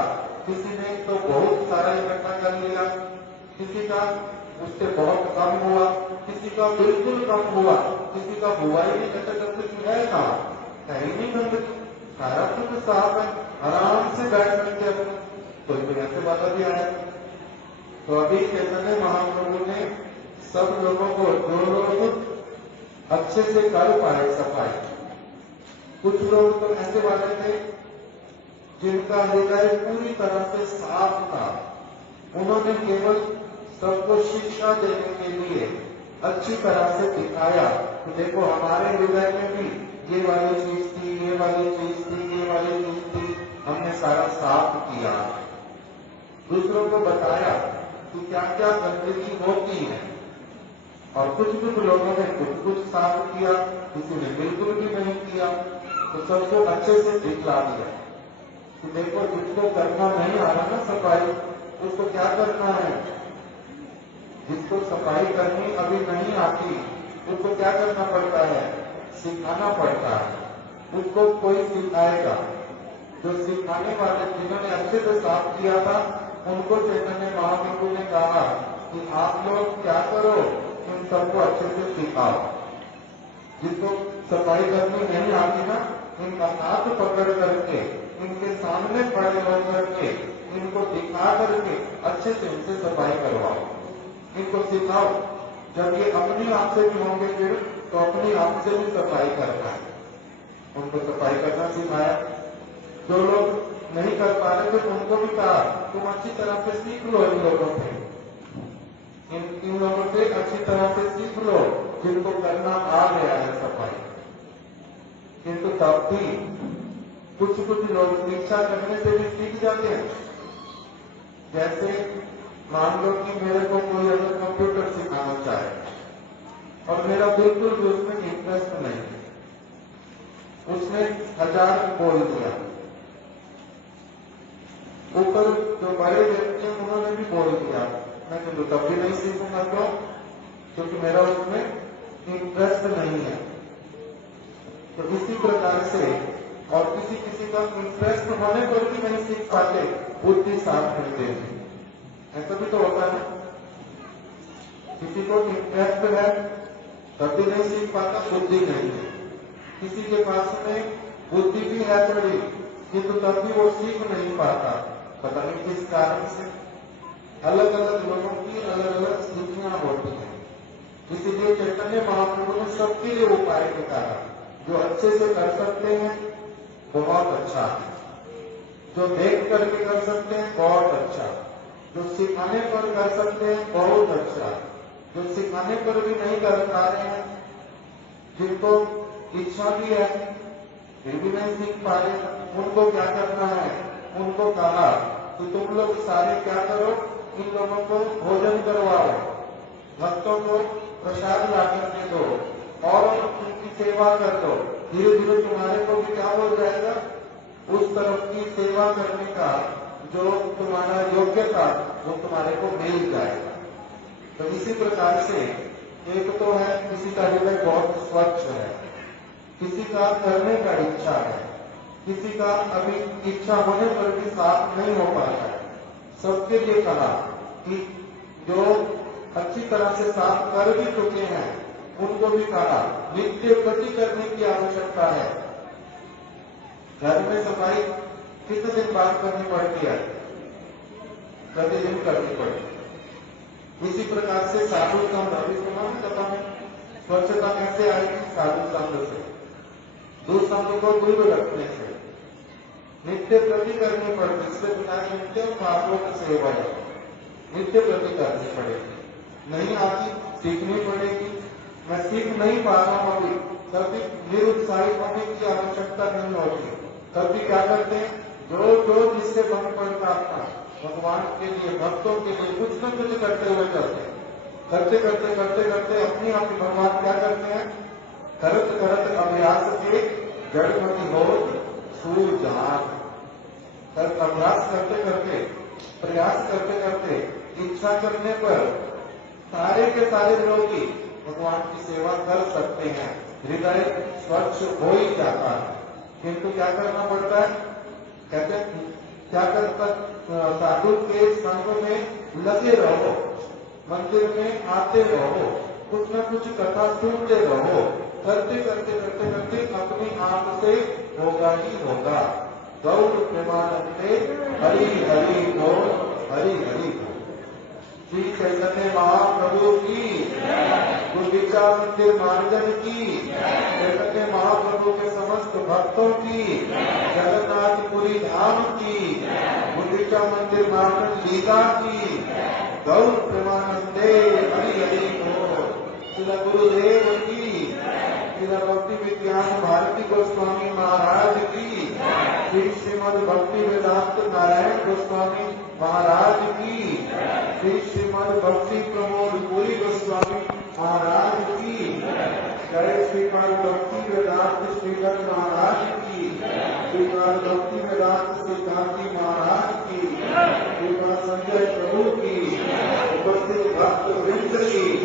किसी ने तो बहुत सारा इकट्ठा कर लिया, किसी का उससे बहुत कम हुआ, किसी का बिल्कुल कम हुआ, किसी का हुआ ही नहीं। ऐसा सब कुछ है कहाँ? कहीं नहीं गंदगी, सारा कुछ साफ है, आराम से बैठ सकते अपने। कोई ऐसे बात भी आया। तो अभी चैतन्य महाप्रभु ने सब लोगों को, जो लोग अच्छे से कर पाए सफाई, कुछ लोग तो ऐसे वाले थे जिनका हृदय पूरी तरह से साफ था, उन्होंने केवल सबको शिक्षा देने के लिए अच्छी तरह से दिखाया कि देखो हमारे हृदय में भी ये वाली चीज थी, ये वाली चीज थी, ये वाली चीज थी, हमने सारा साफ किया। दूसरों को बताया कि क्या क्या गंदगी होती है। और कुछ कुछ लोगों ने कुछ साफ किया, किसी ने बिल्कुल भी नहीं किया। तो सबको अच्छे से दिखला दिया कि देखो जिसको करना नहीं आ रहा ना सफाई, उसको क्या करना है। जिसको सफाई करनी अभी नहीं आती, उसको क्या करना पड़ता है, सिखाना पड़ता है। उसको कोई सिखाएगा। जो सिखाने वाले जिन्होंने अच्छे से साफ किया था, उनको चैतन्य महाप्रभु ने कहा कि आप लोग क्या करो, इन सबको अच्छे से सिखाओ। जिसको सफाई करनी नहीं आती ना, इनका हाथ पकड़ करके, इनके सामने खड़े होकर के, इनको दिखा करके अच्छे से इनसे सफाई करवाओ, इनको सिखाओ। जब ये अपनी आप से भी होंगे फिर तो अपनी आप से भी सफाई करना है। उनको सफाई करना सिखाया। जो लोग नहीं कर पा रहे थे उनको भी कहा तुम अच्छी तरह से सीख लो इन लोगों से, इन लोगों से अच्छी तरह से सीख लो जिनको करना आ गया है सफाई। किंतु तब भी कुछ कुछ लोग इच्छा करने से भी सीख जाते हैं। जैसे मान लो कि मेरे को कोई अगर कंप्यूटर सिखाना चाहे और मेरा बिल्कुल भी उसमें इंटरेस्ट नहीं, उसने 1000 बोल दिया, ऊपर जो बड़े व्यक्ति हैं उन्होंने भी बोल दिया, मैं तो तब भी नहीं सीखूंगा क्योंकि मेरा उसमें इंटरेस्ट नहीं है। तो इसी प्रकार से, और किसी किसी का इंटरेस्ट होने पर भी नहीं सीख पाते, बुद्धि साथ मिलते हैं। ऐसा भी तो होता है। किसी को इंटरेस्ट है तब भी नहीं सीख पाता, बुद्धि नहीं है। किसी के पास में बुद्धि भी है थोड़ी, किंतु तब भी वो सीख नहीं पाता, पता नहीं किस कारण से। अलग अलग लोगों की अलग अलग स्थितियां होती हैं। इसीलिए चैतन्य महाप्रभु ने सबके लिए उपाय निकाला। जो अच्छे से कर सकते हैं बहुत अच्छा है, जो देख करके कर सकते हैं बहुत अच्छा, जो सिखाने पर कर सकते हैं बहुत अच्छा, जो सिखाने पर भी नहीं कर पा रहे हैं, जिनको इच्छा भी है फिर भी नहीं सीख पा रहे, उनको क्या करना है। उनको कहा कि तुम लोग सारे क्या करो, इन लोगों को भोजन करवाओ, भक्तों को प्रसाद ला करके दो और उनकी सेवा कर दो। धीरे धीरे तुम्हारे को भी क्या हो जाएगा, उस तरफ की सेवा करने का जो तुम्हारा योग्यता वो तुम्हारे को मिल जाएगा। तो इसी प्रकार से एक तो है किसी का हृदय बहुत स्वच्छ है, किसी का करने का इच्छा है, किसी का अभी इच्छा होने पर भी साफ नहीं हो पाता है। सबके लिए कहा कि जो अच्छी तरह से साफ कर भी चुके हैं उनको भी कहा नित्य प्रति करने की आवश्यकता है। घर में सफाई कितने दिन बाद करनी पड़ती है, प्रतिदिन करनी पड़ती है। इसी प्रकार से साधु संघ, अभी सुना है कथा में, स्वच्छता कैसे आएगी, साधु संघ से, दुसंघ को दूर रखने से। नित्य प्रति करनी पड़ती, इससे बिना नित्य भागवत सेवा नित्य प्रति करनी पड़ेगी, नहीं आती सीखनी पड़ेगी। मैं सीख नहीं पा रहा हूं अभी, कभी निरुत्साहित होने की आवश्यकता नहीं होती। कभी क्या करते हैं, जो जिससे बन पड़ता अपना भगवान के लिए, भक्तों के लिए कुछ न कुछ करते हुए करते हैं। करते करते करते करते अपनी आप भगवान क्या करते हैं, करत करत अभ्यास के जड़मति हो सूरजान। अभ्यास करते करते, प्रयास करते करते, इच्छा करने पर सारे के सारे लोग ही भगवान की सेवा कर सकते हैं, हृदय स्वच्छ हो ही जाता है। किंतु क्या करना पड़ता है, कहते हैं क्या करता, साधु के संग में लगे रहो, मंदिर में आते रहो, कुछ न कुछ कथा सुनते रहो, करते करते करते करते अपनी आप से होगा ही होगा। गौर प्रेमानंदे हरि हरि बोल, हरि हरि बोल। श्री चैतन्य महाप्रभु की, गुंडीचा मंदिर मार्जन की, चैतन्य महाप्रभु के समस्त भक्तों की, जगन्नाथपुरी धाम की, गुंडीचा मंदिर मार्जन लीला की, गौर प्रेमानंदे हरि हरि बोल। श्री गुरुदेव की, श्री भक्ति विज्ञान भारती गोस्वामी महाराज की, श्री श्रीमद भक्ति वेदांत नारायण गोस्वामी महाराज की, श्री श्रीमद भक्ति प्रमोद पुरी गोस्वामी महाराज की, जय श्रीमद भक्ति वेदांत श्रीधर महाराज की, श्रीमद भक्ति वेदांत सिद्धांति महाराज की, श्रीमद संजय प्रभु की, उपस्थित भक्त वृंद की।